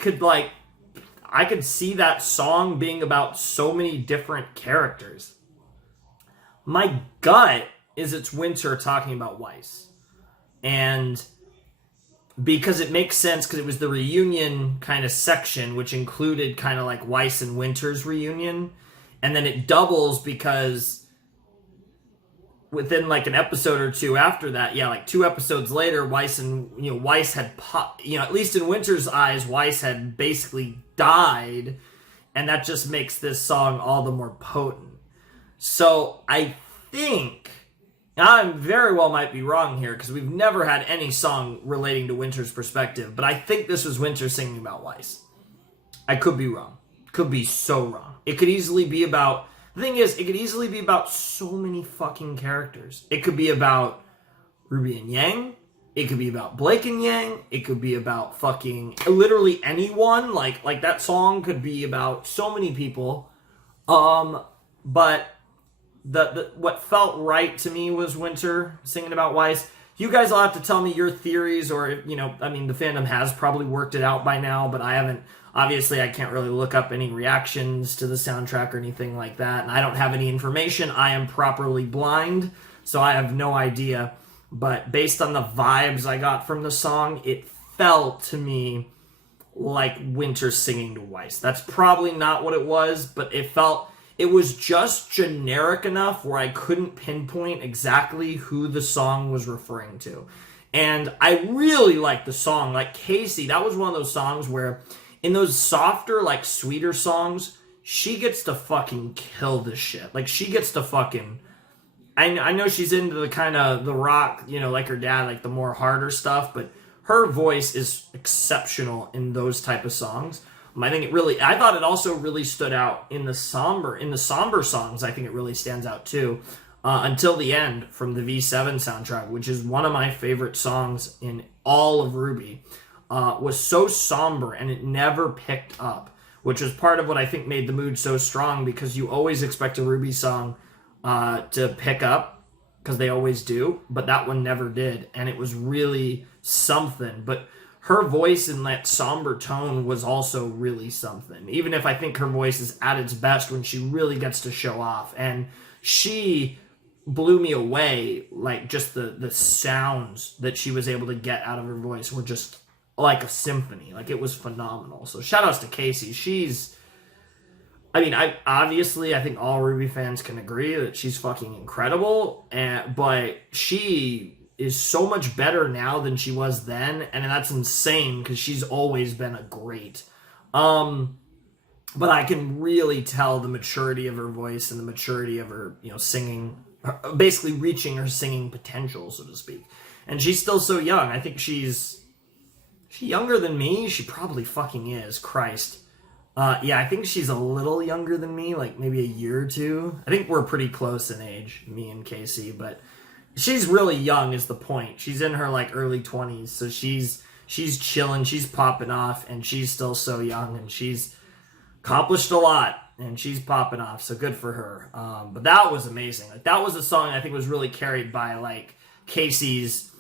could see that song being about so many different characters. My gut is it's Winter talking about Weiss. And because it makes sense, because it was the reunion kind of section, which included kind of like Weiss and Winter's reunion. And then it doubles because within like an episode or two after that, like 2 episodes later, Weiss had at least in Winter's eyes, Weiss had basically died. And that just makes this song all the more potent. So I think, I very well might be wrong here, because we've never had any song relating to Winter's perspective, but I think this was Winter singing about Weiss. I could be wrong. Could be so wrong. It could easily be about... The thing is, it could easily be about so many fucking characters. It could be about Ruby and Yang. It could be about Blake and Yang. It could be about fucking literally anyone. Like that song could be about so many people. But the what felt right to me was Winter singing about Weiss. You guys will have to tell me your theories, or the fandom has probably worked it out by now, but I haven't. Obviously, I can't really look up any reactions to the soundtrack or anything like that, and I don't have any information. I am properly blind, so I have no idea. But based on the vibes I got from the song, it felt to me like Winter singing to Weiss. That's probably not what it was, but it was just generic enough where I couldn't pinpoint exactly who the song was referring to. And I really liked the song. Like Casey, that was one of those songs where in those softer, like sweeter songs, she gets to fucking kill this shit. Like she gets to fucking... I know she's into the kind of the rock, like her dad, like the more harder stuff, but her voice is exceptional in those type of songs. I thought it also really stood out in the somber songs. I think it really stands out too. Until the End from the V7 soundtrack, which is one of my favorite songs in all of RWBY, was so somber and it never picked up, which was part of what I think made the mood so strong, because you always expect a RWBY song to pick up, because they always do, but that one never did, and it was really something. But her voice in that somber tone was also really something, even if I think her voice is at its best when she really gets to show off. And she blew me away. Like, just the sounds that she was able to get out of her voice were just like a symphony. Like, it was phenomenal. So shout outs to Casey. I think all RWBY fans can agree that she's fucking incredible, but she is so much better now than she was then, and that's insane because she's always been a great. But I can really tell the maturity of her voice and the maturity of her, singing, basically reaching her singing potential, so to speak. And she's still so young. I think she's younger than me. She probably fucking is. Christ. Yeah, I think she's a little younger than me, like maybe a year or two. I think we're pretty close in age, me and Casey, but she's really young is the point. She's in her like early 20s, so she's chilling, she's popping off, and she's still so young, and she's accomplished a lot, and she's popping off, so good for her. But that was amazing. Like, that was a song I think was really carried by like Casey's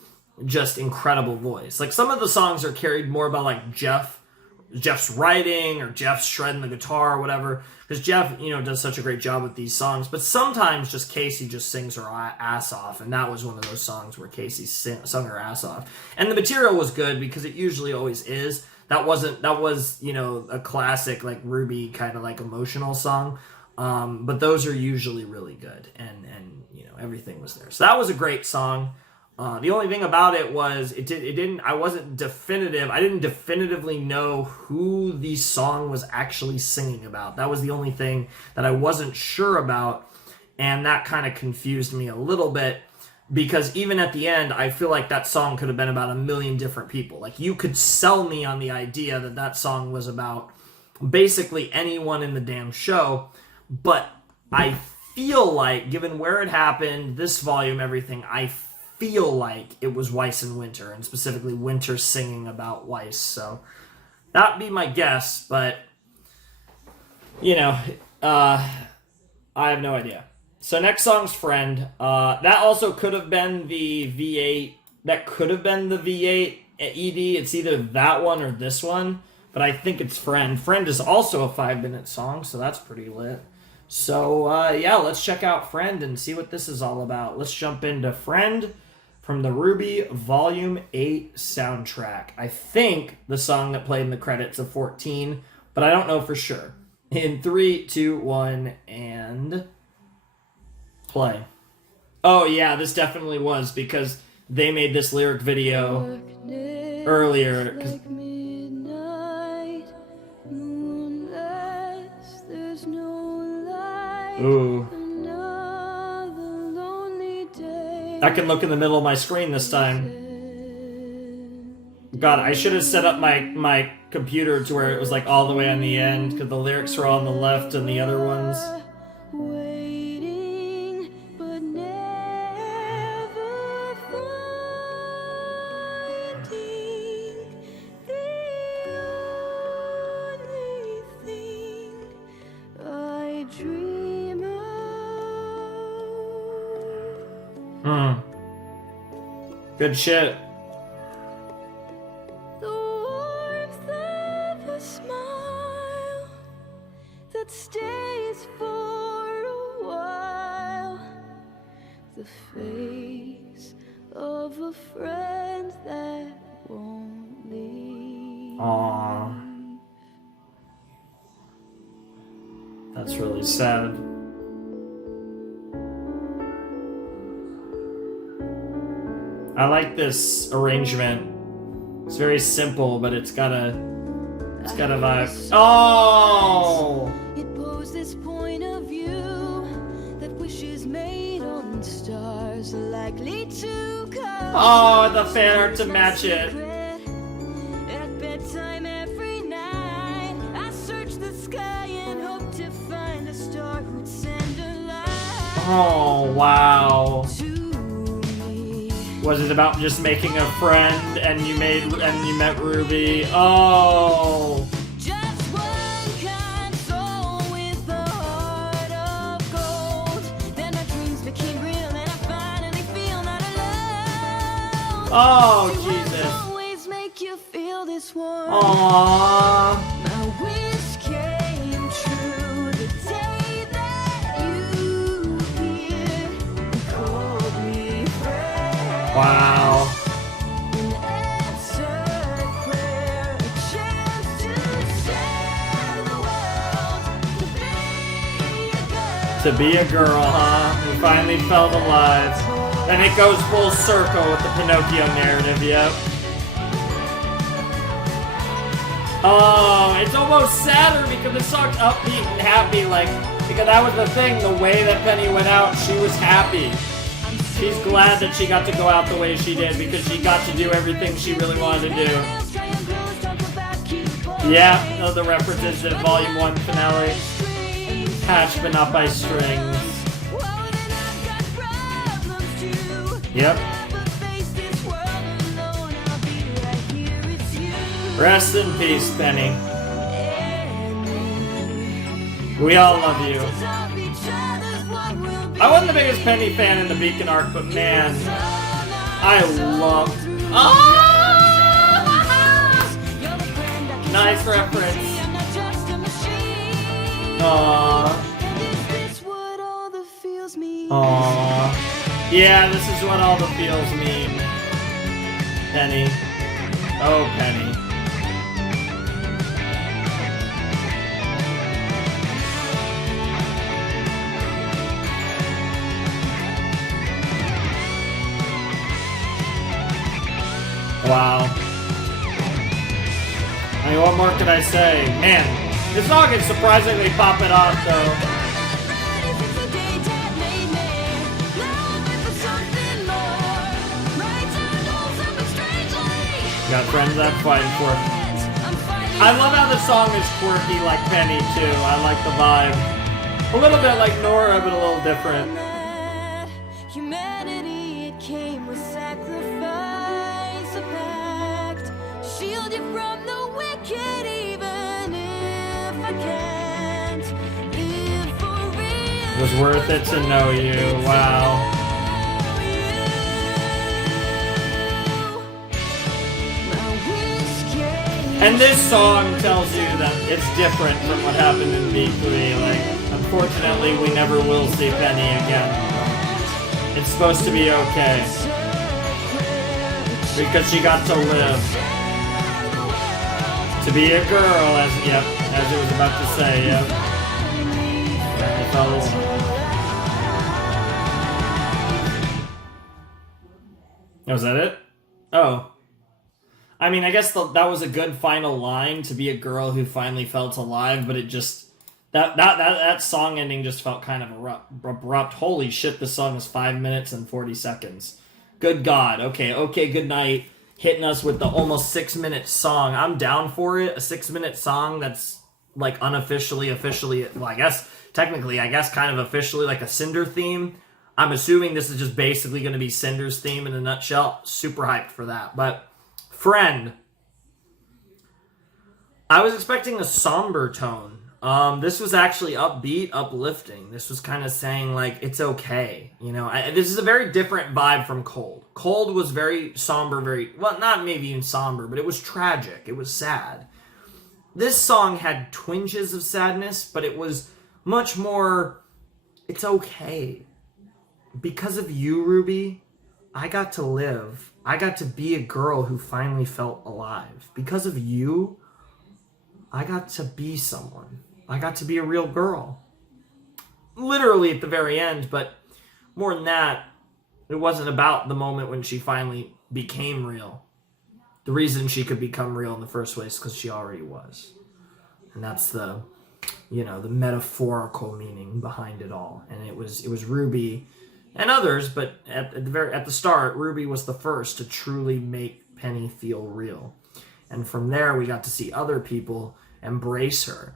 just incredible voice. Like some of the songs are carried more by like Jeff's writing or Jeff's shredding the guitar or whatever, because Jeff, does such a great job with these songs. But sometimes just Casey just sings her ass off, and that was one of those songs where Casey sung her ass off. And the material was good because it usually always is. That was a classic like RWBY kind of like emotional song. But those are usually really good, and everything was there. So that was a great song. The only thing about it was I didn't definitively know who the song was actually singing about. That was the only thing that I wasn't sure about, and that kind of confused me a little bit, because even at the end, I feel like that song could have been about a million different people. Like, you could sell me on the idea that that song was about basically anyone in the damn show, but I feel like, given where it happened, this volume, everything, I feel like it was Weiss and Winter, and specifically Winter singing about Weiss. So that'd be my guess, but I have no idea. So next song's Friend. That also could have been the V8. That could have been the V8 ED. It's either that one or this one, but I think it's Friend. Friend is also a 5-minute song, so that's pretty lit. So let's check out Friend and see what this is all about. Let's jump into Friend from the RWBY Volume 8 soundtrack. I think the song that played in the credits of 14, but I don't know for sure. In 3, 2, 1, and play. Oh yeah, this definitely was, because they made this lyric video earlier. Like midnight, moonless, there's no light. Ooh. Another lonely day. I can look in the middle of my screen this time. God, I should have set up my computer to where it was like all the way on the end, because the lyrics are on the left and the other ones. Waiting, but never finding the only thing I dream of. Good shit. The warmth of a smile that stays for a while. The face of a friend that won't leave. Aww. That's really sad. I like this arrangement. It's very simple, but it's got a vibe. Oh! It posed this point of view that wishes made on stars are likely to come. Oh, the fan art to match it. At bedtime every night, I search the sky and hope to find a star who'd send a light. Oh, wow. To me. Was it about just making a friend and you met RWBY? Oh. Just one kind soul with a heart of gold. Then my dreams became real and I finally feel not alone. Oh, Do I Jesus. always make you feel this one? Aww. My wish came true the day that you appeared and called me friend. Wow. An answered prayer, a chance to share the world, to be a girl. To be a girl, huh? We finally felt alive. Told And it goes full circle with the Pinocchio narrative, yep. Oh, it's almost sadder because the song's upbeat and happy, like, because that was the thing, the way that Penny went out, she was happy. She's glad that she got to go out the way she did because she got to do everything she really wanted to do. Yeah, the references to Volume 1 finale. Hatched but not by strings. Yep. Rest in peace, Penny. We all love you. I wasn't the biggest Penny fan in the Beacon arc, but man, I love... Oh! Nice reference. Aww. Aww. Yeah, this is what all the feels mean. Penny. Oh, Penny. Wow. I mean, what more could I say? Man, this song is surprisingly popping off, though. Got friends I'm fighting for. I love how the song is quirky like Penny, too. I like the vibe. A little bit like Nora, but a little different. Humanity, it came with sacrifice, a pact. Shield you from the wicked, even if I can't. If for real, It was worth it to know you. Wow. And this song tells you that it's different from what happened in B3. Like, unfortunately, we never will see Penny again. It's supposed to be okay. Because she got to live. To be a girl, as it was about to say, yep. Was that it? Oh. I mean, I guess that was a good final line, to be a girl who finally felt alive, but it just... That song ending just felt kind of abrupt. Holy shit, this song is 5 minutes and 40 seconds. Good God. Okay, good night. Hitting us with the almost 6-minute song. I'm down for it. A 6-minute song that's, like, officially, well, I guess kind of officially like a Cinder theme. I'm assuming this is just basically going to be Cinder's theme in a nutshell. Super hyped for that. But... Friend. I was expecting a somber tone. This was actually upbeat, uplifting. This was kind of saying, like, it's okay. You know, this is a very different vibe from Cold. Cold was very somber, well, not maybe even somber, but it was tragic. It was sad. This song had twinges of sadness, but it was much more, it's okay. Because of you, RWBY, I got to live. I got to be a girl who finally felt alive. Because of you, I got to be someone. I got to be a real girl. Literally at the very end, but more than that, it wasn't about the moment when she finally became real. The reason she could become real in the first place is because she already was. And that's the, the metaphorical meaning behind it all. And it was RWBY and others, but at the start, RWBY was the first to truly make Penny feel real. And from there, we got to see other people embrace her.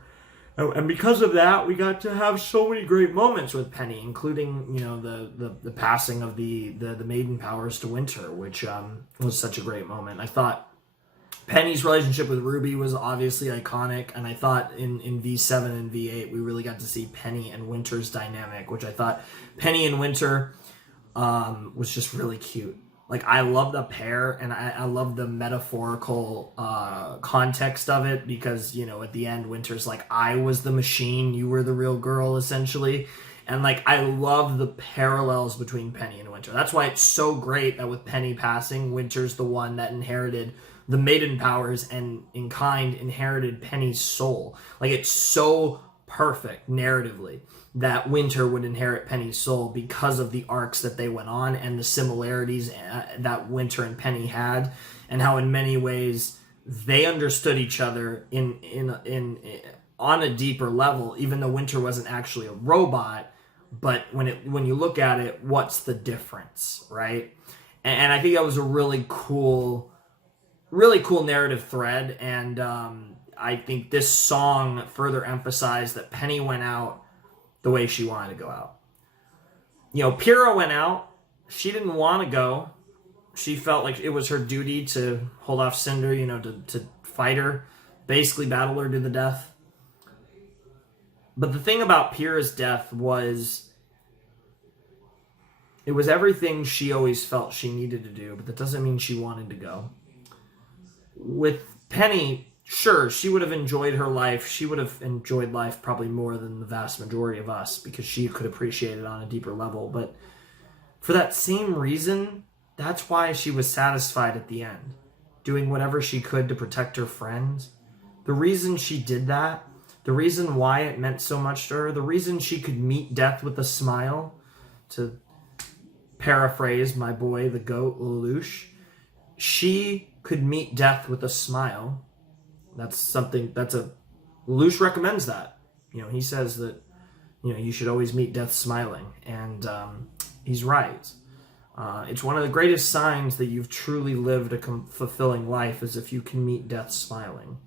And because of that, we got to have so many great moments with Penny, including, the passing of the maiden powers to Winter, which was such a great moment. I thought Penny's relationship with RWBY was obviously iconic, and I thought in V7 and V8 we really got to see Penny and Winter's dynamic, which I thought Penny and Winter was just really cute. Like, I love the pair, and I love the metaphorical context of it, because, at the end, Winter's like, I was the machine, you were the real girl, essentially. And, I love the parallels between Penny and Winter. That's why it's so great that with Penny passing, Winter's the one that inherited the maiden powers and in kind inherited Penny's soul. It's so perfect narratively. that Winter would inherit Penny's soul because of the arcs that they went on and the similarities that Winter and Penny had, and how in many ways they understood each other in on a deeper level, even though Winter wasn't actually a robot. But when you look at it, what's the difference, right? And I think that was a really cool narrative thread. And I think this song further emphasized that Penny went out the way she wanted to go out. You know, Pyrrha went out. She didn't want to go. She felt like it was her duty to hold off Cinder, you know, to fight her, basically battle her to the death. But the thing about Pyrrha's death was, it was everything she always felt she needed to do, but that doesn't mean she wanted to go. With Penny, sure, she would have enjoyed her life. She would have enjoyed life probably more than the vast majority of us, because she could appreciate it on a deeper level. But for that same reason, that's why she was satisfied at the end, doing whatever she could to protect her friends. The reason she did that, the reason why it meant so much to her, the reason she could meet death with a smile, to paraphrase my boy, the goat, Lelouch, she could meet death with a smile. Lelouch recommends that. You know, he says that, you know, you should always meet death smiling. And he's right. It's one of the greatest signs that you've truly lived a fulfilling life, is if you can meet death smiling.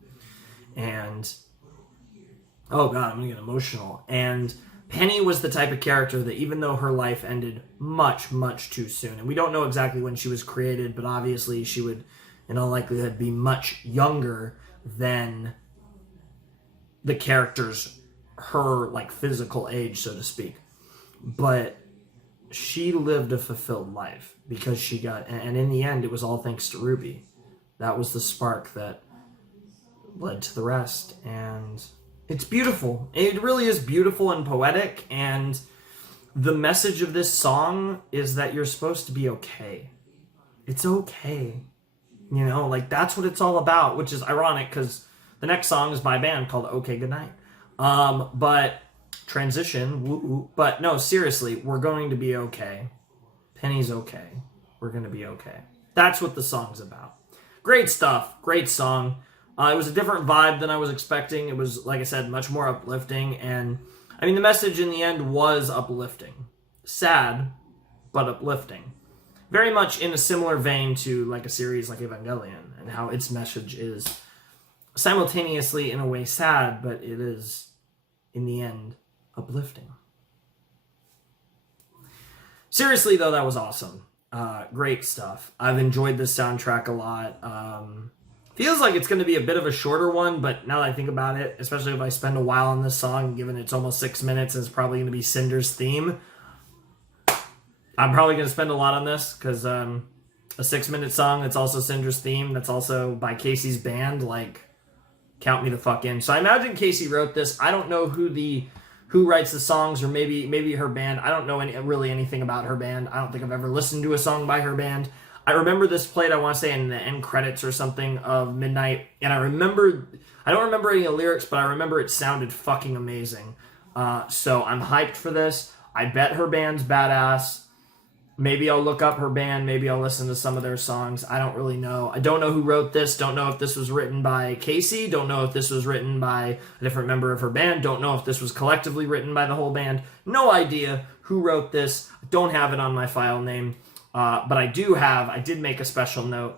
And oh God, I'm going to get emotional. And Penny was the type of character that, even though her life ended much, much too soon, and we don't know exactly when she was created, but obviously she would, in all likelihood, be much younger than the character's, her, like, physical age, so to speak. But she lived a fulfilled life because she got, and in the end, it was all thanks to RWBY. That was the spark that led to the rest. And it's beautiful. It really is beautiful and poetic, and the message of this song is that you're supposed to be okay. It's okay. You know, like, that's what it's all about, which is ironic because the next song is by a band called OK Goodnight. But transition, woo-woo. But no, seriously, we're going to be okay. Penny's okay. We're going to be okay. That's what the song's about. Great stuff. Great song. It was a different vibe than I was expecting. It was, like I said, much more uplifting. And, I mean, the message in the end was uplifting. Sad, but uplifting. Very much in a similar vein to, like, a series like Evangelion, and how its message is simultaneously, in a way, sad, but it is, in the end, uplifting. Seriously, though, that was awesome. Great stuff. I've enjoyed this soundtrack a lot. Feels like it's going to be a bit of a shorter one, but now that I think about it, especially if I spend a while on this song, given it's almost 6 minutes, and it's probably going to be Cinder's theme, I'm probably going to spend a lot on this, because a 6-minute song that's also Cinder's theme, that's also by Casey's band, like, count me the fuck in. So I imagine Casey wrote this. I don't know who writes the songs, or maybe her band. I don't know really anything about her band. I don't think I've ever listened to a song by her band. I remember this played, I want to say, in the end credits or something of Midnight, and I don't remember any of the lyrics, but I remember it sounded fucking amazing. So I'm hyped for this. I bet her band's badass. Maybe I'll look up her band. Maybe I'll listen to some of their songs. I don't really know. I don't know who wrote this. Don't know if this was written by Casey. Don't know if this was written by a different member of her band. Don't know if this was collectively written by the whole band. No idea who wrote this. I don't have it on my file name. But I did make a special note.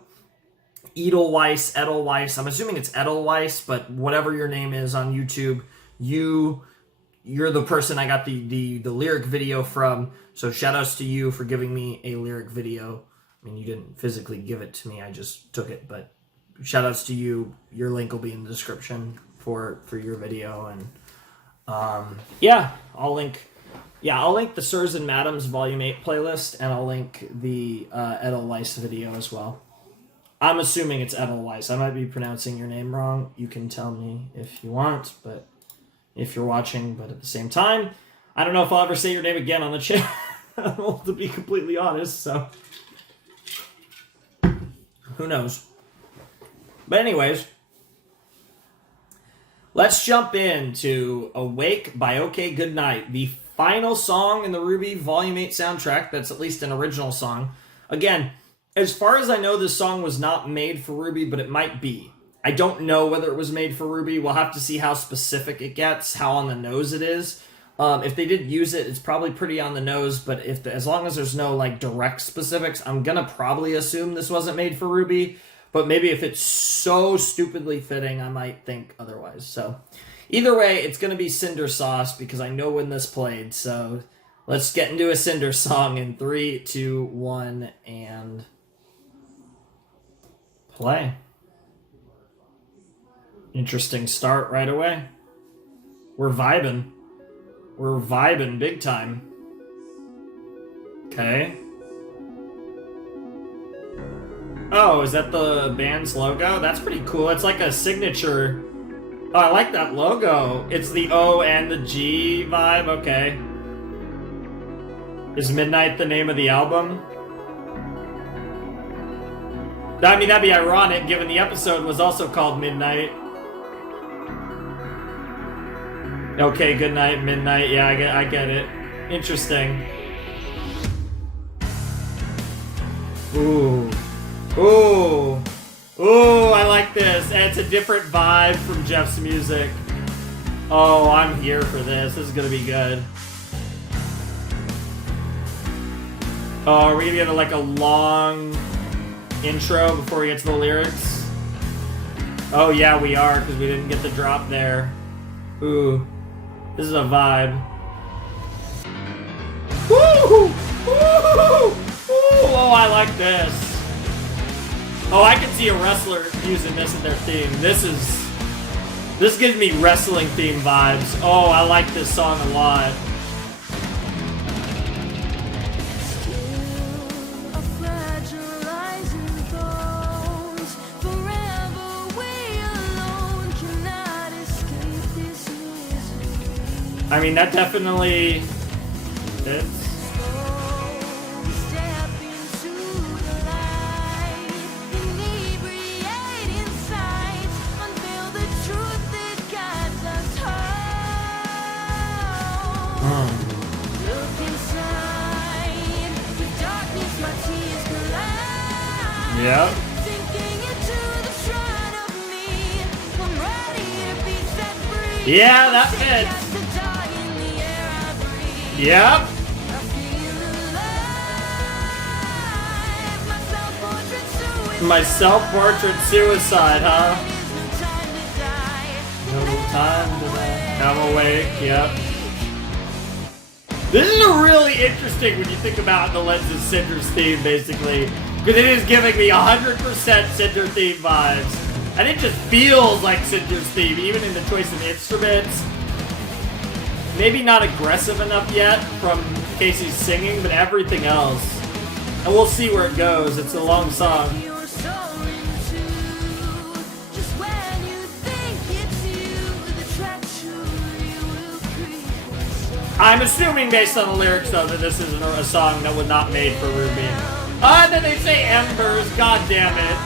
Edelweiss, I'm assuming it's Edelweiss, but whatever your name is on YouTube, you're the person I got the lyric video from. So shout outs to you for giving me a lyric video. I mean, you didn't physically give it to me, I just took it, but shout outs to you. Your link will be in the description for your video. And I'll link the Sirs and Madams Volume 8 playlist, and I'll link the Edelweiss video as well. I'm assuming it's Edelweiss. I might be pronouncing your name wrong. You can tell me if you want, but if you're watching. But at the same time, I don't know if I'll ever say your name again on the channel, to be completely honest, so who knows. But anyways, Let's jump into Awake by OK Goodnight, the final song in the RWBY Volume 8 soundtrack that's at least an original song. Again, as far as I know, this song was not made for RWBY, but it might be. I don't know whether it was made for RWBY. We'll have to see how specific it gets, how on the nose it is. If they did use it, it's probably pretty on the nose, but as long as there's no like direct specifics, I'm gonna probably assume this wasn't made for RWBY. But maybe if it's so stupidly fitting, I might think otherwise. So either way, it's gonna be Cinder Sauce because I know when this played. So let's get into a Cinder song in 3, 2, 1, and play. Interesting start right away. We're vibing. We're vibing big time. Okay. Oh, is that the band's logo? That's pretty cool. It's like a signature. Oh, I like that logo. It's the O and the G vibe. Okay. Is Midnight the name of the album? I mean, that'd be ironic given the episode was also called Midnight. Okay, good night, midnight. Yeah, I get it. Interesting. Ooh. Ooh. Ooh, I like this. And it's a different vibe from Jeff's music. Oh, I'm here for this. This is gonna be good. Oh, are we gonna get like a long intro before we get to the lyrics? Oh yeah, we are, because we didn't get the drop there. Ooh. This is a vibe. Woo! Woo! Ooh! Oh, I like this. Oh, I can see a wrestler using this in their theme. This gives me wrestling theme vibes. Oh, I like this song a lot. I mean, that definitely fits. Yep. Yeah, that fits. Yep. My self-portrait suicide, huh? No time to die. I'm awake, yep. This is a really interesting when you think about the lens of Cinder's theme, basically. Because it is giving me 100% Cinder theme vibes. And it just feels like Cinder's theme, even in the choice of instruments. Maybe not aggressive enough yet from Casey's singing, but everything else. And we'll see where it goes. It's a long song. I'm assuming based on the lyrics, though, that this is a song that was not made for RWBY. And then they say embers. God damn it.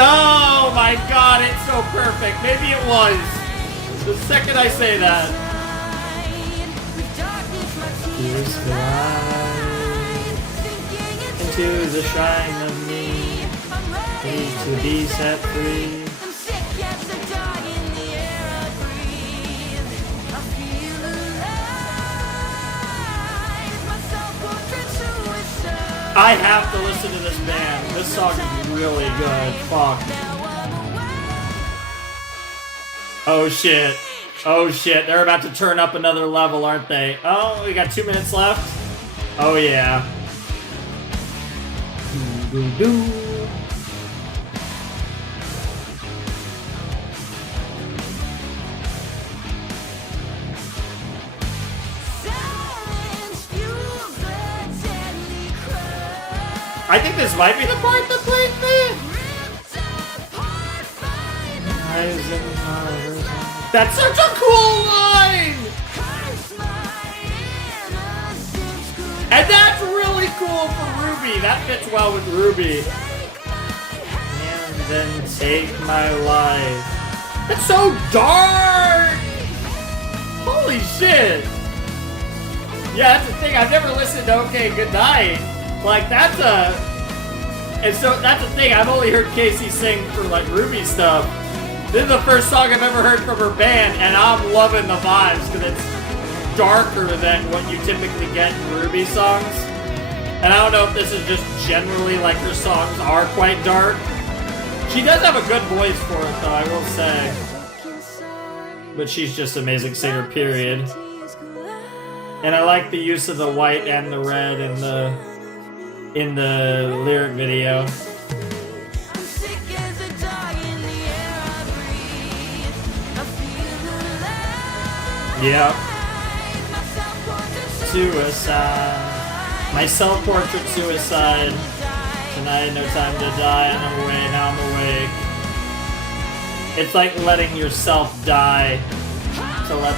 Oh my god, it's so perfect. Maybe it was. The second I say that. Into the shrine of me, to be set free. I have to listen to this band. This song is really good. Fuck. Oh shit. Oh shit. They're about to turn up another level, aren't they? Oh, we got 2 minutes left. Oh yeah. Doo-doo-doo. I think this might be the part that played me. That's such a cool line! And that's really cool for RWBY. That fits well with RWBY. then take my life. It's so dark! Holy shit! Yeah, that's the thing. I've never listened to Okay Goodnight. Like, that's a... And so, that's the thing. I've only heard Casey sing for, like, RWBY stuff. This is the first song I've ever heard from her band, and I'm loving the vibes, because it's darker than what you typically get in RWBY songs. And I don't know if this is just generally, like, her songs are quite dark. She does have a good voice for it, though, I will say. But she's just an amazing singer, period. And I like the use of the white and the red in the lyric video. Yep. Suicide. My self-portrait suicide. Tonight, no time to die, and I'm away, now I'm awake. It's like letting yourself die to let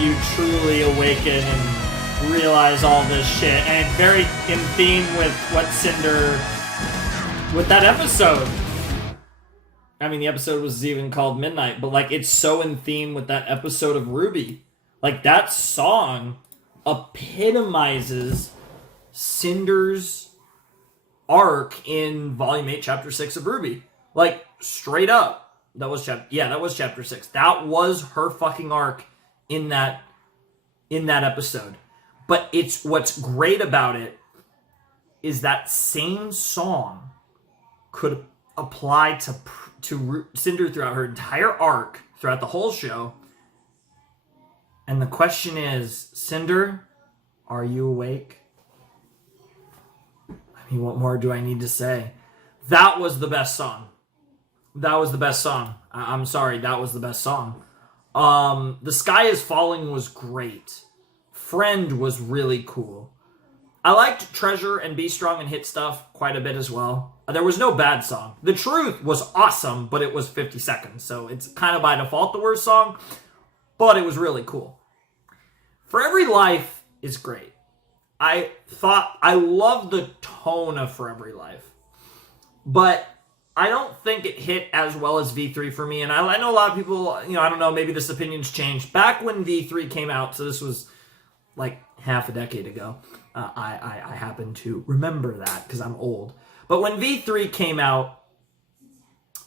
you truly awaken and realize all this shit. And it's very in theme with what Cinder, with that episode. I mean, the episode was even called Midnight, but like it's so in theme with that episode of RWBY. Like that song epitomizes Cinder's arc in Volume 8, Chapter 6 of RWBY. Like, straight up. That was Chapter 6. That was her fucking arc in that episode. But it's what's great about it is that same song could apply to Cinder throughout her entire arc, throughout the whole show. And the question is, Cinder, are you awake? I mean, what more do I need to say? That was the best song. That was the best song. I'm sorry, that was the best song. The Sky is Falling was great. Friend was really cool. I liked Treasure and Be Strong and Hit Stuff quite a bit as well. There was no bad song. The Truth was awesome, but it was 50 seconds, so it's kind of by default the worst song, but it was really cool. For Every Life is great. I love the tone of For Every Life, but I don't think it hit as well as V3 for me. And I know a lot of people, I don't know, maybe this opinion's changed. Back when V3 came out, so this was like half a decade ago, I happen to remember that because I'm old. But when V3 came out,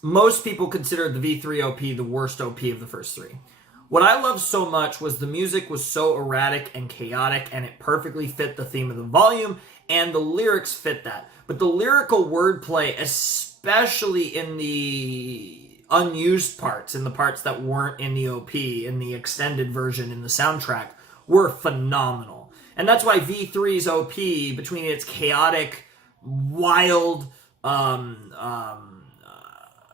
most people considered the V3 OP the worst OP of the first three. What I loved so much was the music was so erratic and chaotic, and it perfectly fit the theme of the volume, and the lyrics fit that. But the lyrical wordplay, especially in the unused parts, in the parts that weren't in the OP, in the extended version, in the soundtrack, were phenomenal. And that's why V3's OP, between its chaotic, wild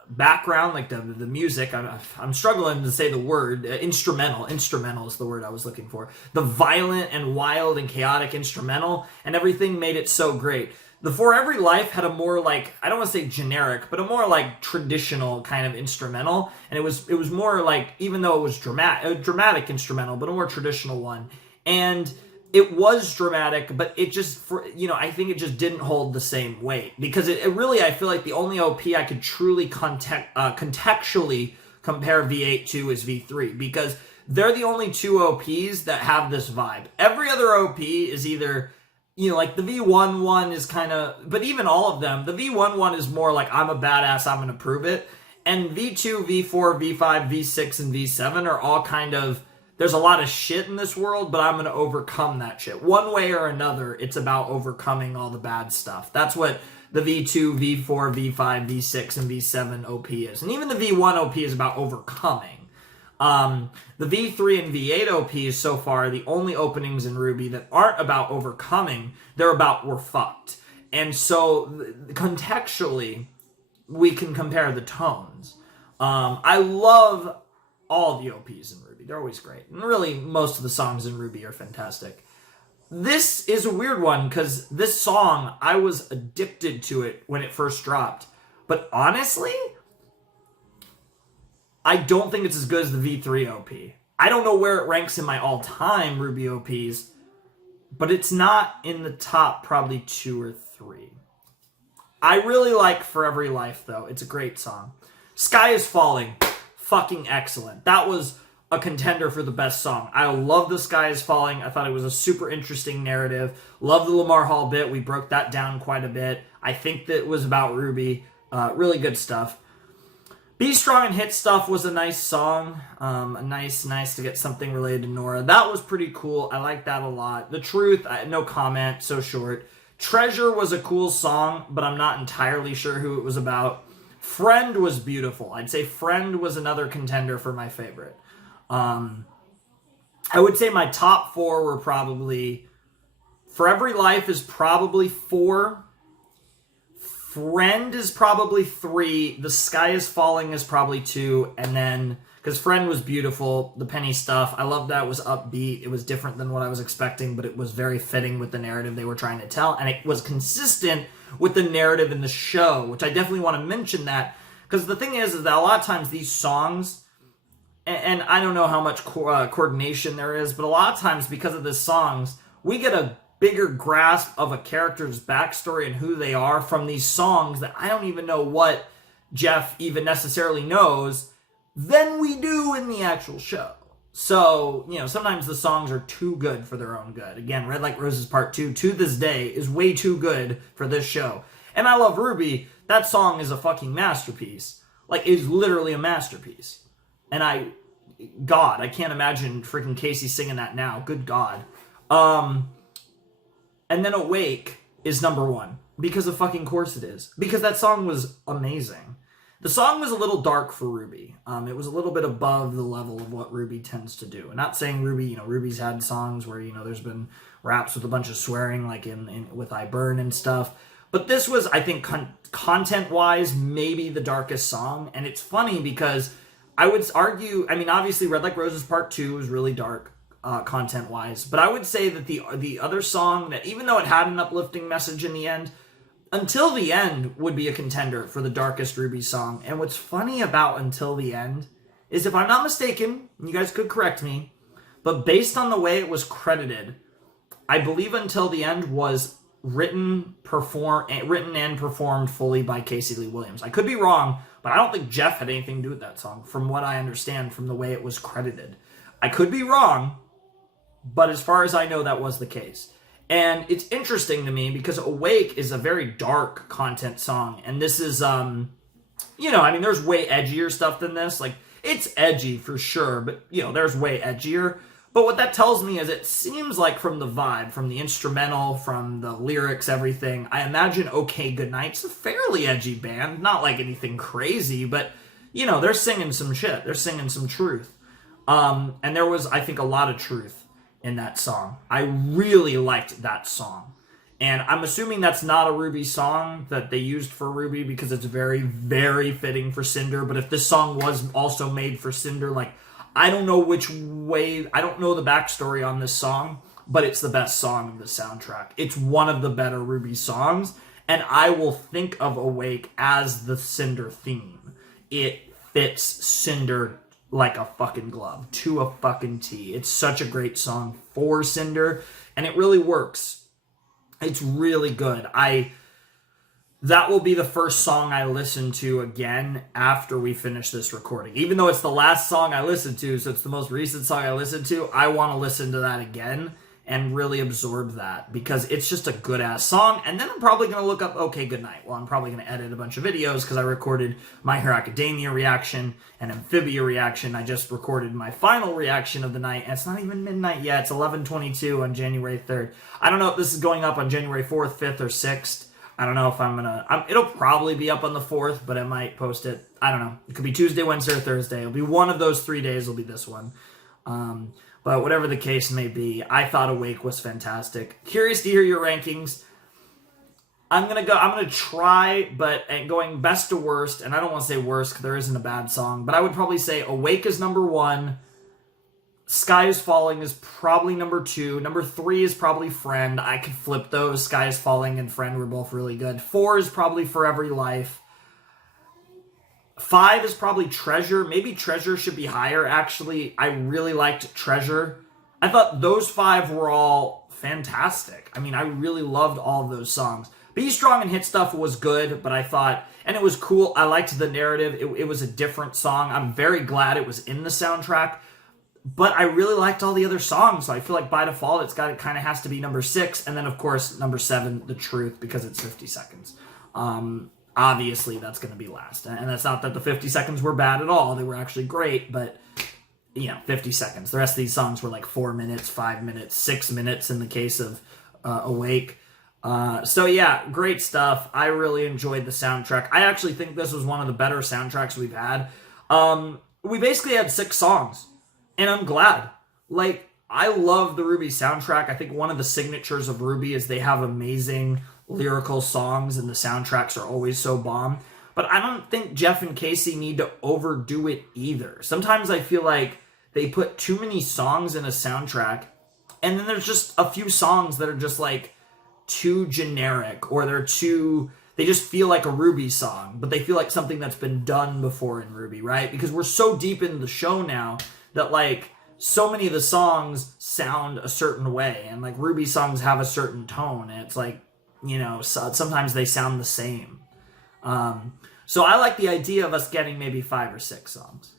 background, like the music, I'm struggling to say the word, instrumental is the word I was looking for. The violent and wild and chaotic instrumental, and everything made it so great. The For Every Life had a more like, I don't want to say generic, but a more like traditional kind of instrumental, and it was more like, even though it was a dramatic instrumental, but a more traditional one. And it was dramatic, but it just, I think it just didn't hold the same weight. Because it really, I feel like the only OP I could truly contextually compare V8 to is V3. Because they're the only two OPs that have this vibe. Every other OP is either, like the V1 one is kind of, but even all of them, the V1 one is more like, I'm a badass, I'm going to prove it. And V2, V4, V5, V6, and V7 are all kind of, there's a lot of shit in this world, but I'm going to overcome that shit. One way or another, it's about overcoming all the bad stuff. That's what the V2, V4, V5, V6, and V7 OP is. And even the V1 OP is about overcoming. The V3 and V8 OPs so far, the only openings in RWBY that aren't about overcoming, they're about we're fucked. And so, contextually, we can compare the tones. I love all the OPs in RWBY. They're always great. And really, most of the songs in RWBY are fantastic. This is a weird one, because this song, I was addicted to it when it first dropped. But honestly, I don't think it's as good as the V3 OP. I don't know where it ranks in my all-time RWBY OPs, but it's not in the top probably 2 or 3. I really like For Every Life, though. It's a great song. Sky is Falling, fucking excellent. That was a contender for the best song. I love The Sky is Falling. I thought it was a super interesting narrative. Love the Lamar Hall bit. We broke that down quite a bit. I think that it was about Ruby. Really good stuff. Be Strong and Hit Stuff was a nice song. Nice to get something related to Nora. That was pretty cool. I like that a lot. The Truth, no comment, so short. Treasure was a cool song, but I'm not entirely sure who it was about. Friend was beautiful. I'd say Friend was another contender for my favorite. I would say my top 4 were probably For Every Life is probably 4. Friend is probably 3. The Sky is Falling is probably 2. And then, because Friend was beautiful, the Penny Stuff, I loved that. It was upbeat. It was different than what I was expecting, but it was very fitting with the narrative they were trying to tell. And it was consistent with the narrative in the show, which I definitely want to mention that. Because the thing is that a lot of times these songs, and I don't know how much coordination there is, but a lot of times because of the songs, we get a bigger grasp of a character's backstory and who they are from these songs that I don't even know what Jeff even necessarily knows than we do in the actual show. So, sometimes the songs are too good for their own good. Again, Red Like Roses Part 2, to this day, is way too good for this show. And I love RWBY. That song is a fucking masterpiece. Like, it's literally a masterpiece. And I can't imagine freaking Casey singing that now. Good God. And then Awake is number 1. Because of fucking course it is. Because that song was amazing. The song was a little dark for RWBY. It was a little bit above the level of what RWBY tends to do. And not saying RWBY, RWBY's had songs where, there's been raps with a bunch of swearing, like in with I Burn and stuff. But this was, I think, content-wise, maybe the darkest song. And it's funny because I would argue, obviously Red Like Roses Part 2 was really dark content-wise. But I would say that the other song, that even though it had an uplifting message in the end, Until the End would be a contender for the darkest RWBY song. And what's funny about Until the End is, if I'm not mistaken, and you guys could correct me, but based on the way it was credited, I believe Until the End was written and performed fully by Casey Lee Williams. I could be wrong, but I don't think Jeff had anything to do with that song, from what I understand from the way it was credited. I could be wrong, but as far as I know, that was the case. And it's interesting to me because Awake is a very dark content song. And this is, there's way edgier stuff than this. Like, it's edgy for sure, but, there's way edgier. But what that tells me is it seems like from the vibe, from the instrumental, from the lyrics, everything, I imagine OK Goodnight's a fairly edgy band. Not like anything crazy, but, they're singing some shit. They're singing some truth. And there was, I think, a lot of truth in that song. I really liked that song. And I'm assuming that's not a RWBY song that they used for RWBY because it's very, very fitting for Cinder. But if this song was also made for Cinder, I don't know I don't know the backstory on this song, but it's the best song of the soundtrack. It's one of the better RWBY songs, and I will think of Awake as the Cinder theme. It fits Cinder like a fucking glove, to a fucking T. It's such a great song for Cinder, and it really works. It's really good. That will be the first song I listen to again after we finish this recording. Even though it's the last song I listened to, so it's the most recent song I listened to, I want to listen to that again and really absorb that because it's just a good-ass song. And then I'm probably going to look up OK Goodnight. Well, I'm probably going to edit a bunch of videos because I recorded My Hero Academia reaction and Amphibia reaction. I just recorded my final reaction of the night, and it's not even midnight yet. It's 11:22 on January 3rd. I don't know if this is going up on January 4th, 5th, or 6th. I don't know if I'm going to... It'll probably be up on the 4th, but I might post it. I don't know. It could be Tuesday, Wednesday, or Thursday. It'll be one of those 3 days will be this one. But whatever the case may be, I thought Awake was fantastic. Curious to hear your rankings. I'm going to try, but going best to worst, and I don't want to say worst because there isn't a bad song, but I would probably say Awake is number 1. Sky is Falling is probably number 2. Number 3 is probably Friend. I could flip those. Sky is Falling and Friend were both really good. 4 is probably For Every Life. 5 is probably Treasure. Maybe Treasure should be higher, actually. I really liked Treasure. I thought those 5 were all fantastic. I really loved all of those songs. Be Strong and Hit Stuff was good, but I thought, and it was cool. I liked the narrative. It was a different song. I'm very glad it was in the soundtrack, but I really liked all the other songs. So I feel like by default, it kind of has to be number 6. And then, of course, number 7, The Truth, because it's 50 seconds. Obviously, that's going to be last. And that's not that the 50 seconds were bad at all. They were actually great, but, 50 seconds. The rest of these songs were like 4 minutes, 5 minutes, 6 minutes in the case of Awake. So yeah, great stuff. I really enjoyed the soundtrack. I actually think this was one of the better soundtracks we've had. We basically had 6 songs, and I'm glad. Like, I love the RWBY soundtrack. I think one of the signatures of RWBY is they have amazing lyrical songs, and the soundtracks are always so bomb. But I don't think Jeff and Casey need to overdo it either. Sometimes I feel like they put too many songs in a soundtrack, and then there's just a few songs that are just like too generic, or they just feel like a RWBY song, but they feel like something that's been done before in RWBY, right? Because we're so deep in the show now that like so many of the songs sound a certain way, and like RWBY songs have a certain tone, and it's like, sometimes they sound the same. So I like the idea of us getting maybe 5 or 6 songs.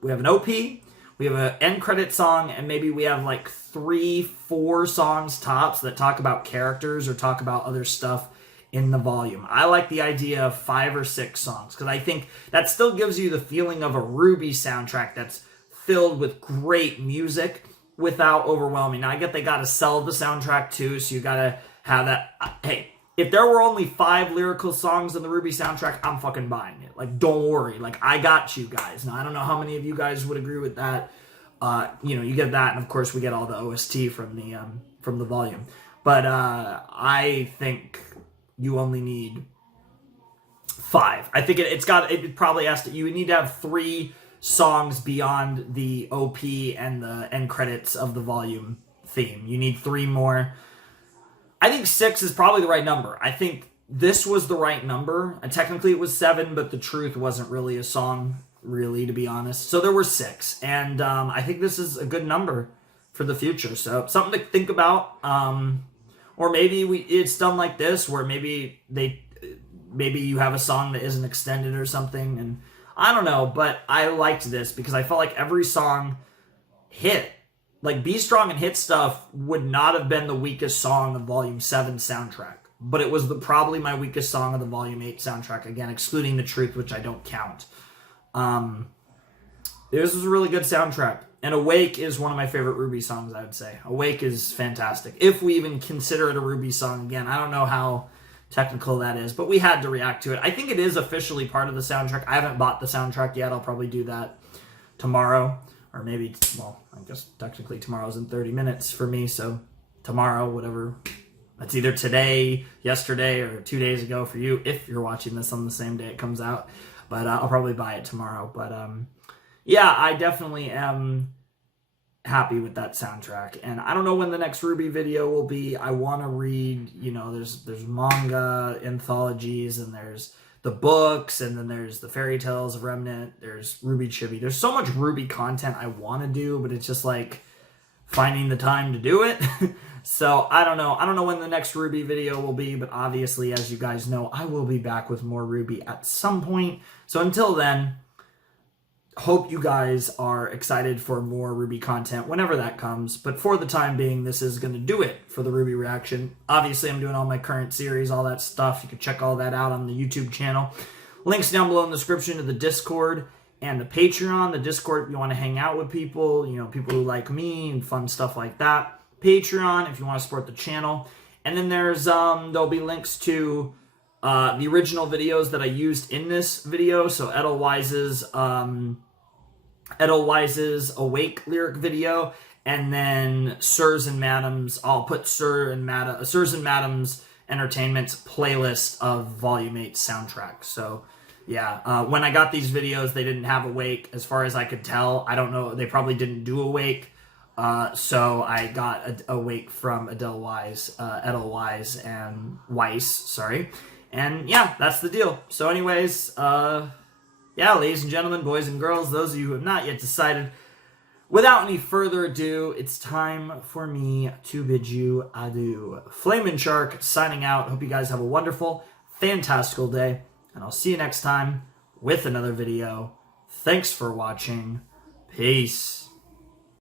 We have an OP, we have an end credit song, and maybe we have like 3-4 songs tops that talk about characters or talk about other stuff in the volume. I like the idea of 5 or 6 songs because I think that still gives you the feeling of a RWBY soundtrack that's filled with great music without overwhelming. Now, I get they got to sell the soundtrack too, so you got to have that. Hey, if there were only 5 lyrical songs in the RWBY soundtrack, I'm fucking buying it. Like, don't worry. Like, I got you guys. Now, I don't know how many of you guys would agree with that. You get that, and of course, we get all the OST from the volume. But I think you only need 5. I think it probably has to. You need to have 3 songs beyond the OP and the end credits of the volume theme. You need 3 more. I think 6 is probably the right number. I think this was the right number. And technically it was 7, but The Truth wasn't really a song, really, to be honest. So there were 6. And I think this is a good number for the future. So something to think about. Or maybe it's done like this, where maybe you have a song that isn't extended or something. And I don't know, but I liked this because I felt like every song hit. Like, Be Strong and Hit Stuff would not have been the weakest song of Volume 7 soundtrack. But it was probably my weakest song of the Volume 8 soundtrack. Again, excluding The Truth, which I don't count. This was a really good soundtrack. And Awake is one of my favorite RWBY songs, I would say. Awake is fantastic. If we even consider it a RWBY song. Again, I don't know how technical that is, but we had to react to it. I think it is officially part of the soundtrack. I haven't bought the soundtrack yet. I'll probably do that tomorrow. Or maybe, I guess technically tomorrow's in 30 minutes for me, so tomorrow, whatever. That's either today, yesterday, or 2 days ago for you, if you're watching this on the same day it comes out. But I'll probably buy it tomorrow. But yeah, I definitely am happy with that soundtrack. And I don't know when the next RWBY video will be. I want to read, there's manga anthologies, and there's the books, and then there's the fairy tales of Remnant, there's RWBY Chibi. There's so much RWBY content I want to do, but it's just like finding the time to do it. So I don't know. I don't know when the next RWBY video will be, but obviously, as you guys know, I will be back with more RWBY at some point. So until then, hope you guys are excited for more RWBY content whenever that comes. But for the time being, this is going to do it for the RWBY reaction. Obviously, I'm doing all my current series, all that stuff. You can check all that out on the YouTube channel. Links down below in the description to the Discord and the Patreon. The Discord, if you want to hang out with people, people who like me and fun stuff like that. Patreon, if you want to support the channel. And then there'll be links to the original videos that I used in this video. So Edelweiss's Awake lyric video, and then Sirs and Madams. I'll put Sirs and Madams Entertainment's playlist of Volume 8 soundtrack. So yeah, when I got these videos, they didn't have Awake, as far as I could tell. I don't know, they probably didn't do Awake. So I got Awake from Edelweiss and Weiss, sorry. And yeah, that's the deal. So anyways, yeah, ladies and gentlemen, boys and girls, those of you who have not yet decided, without any further ado, it's time for me to bid you adieu. Flamin' Shark signing out. Hope you guys have a wonderful, fantastical day, and I'll see you next time with another video. Thanks for watching. Peace.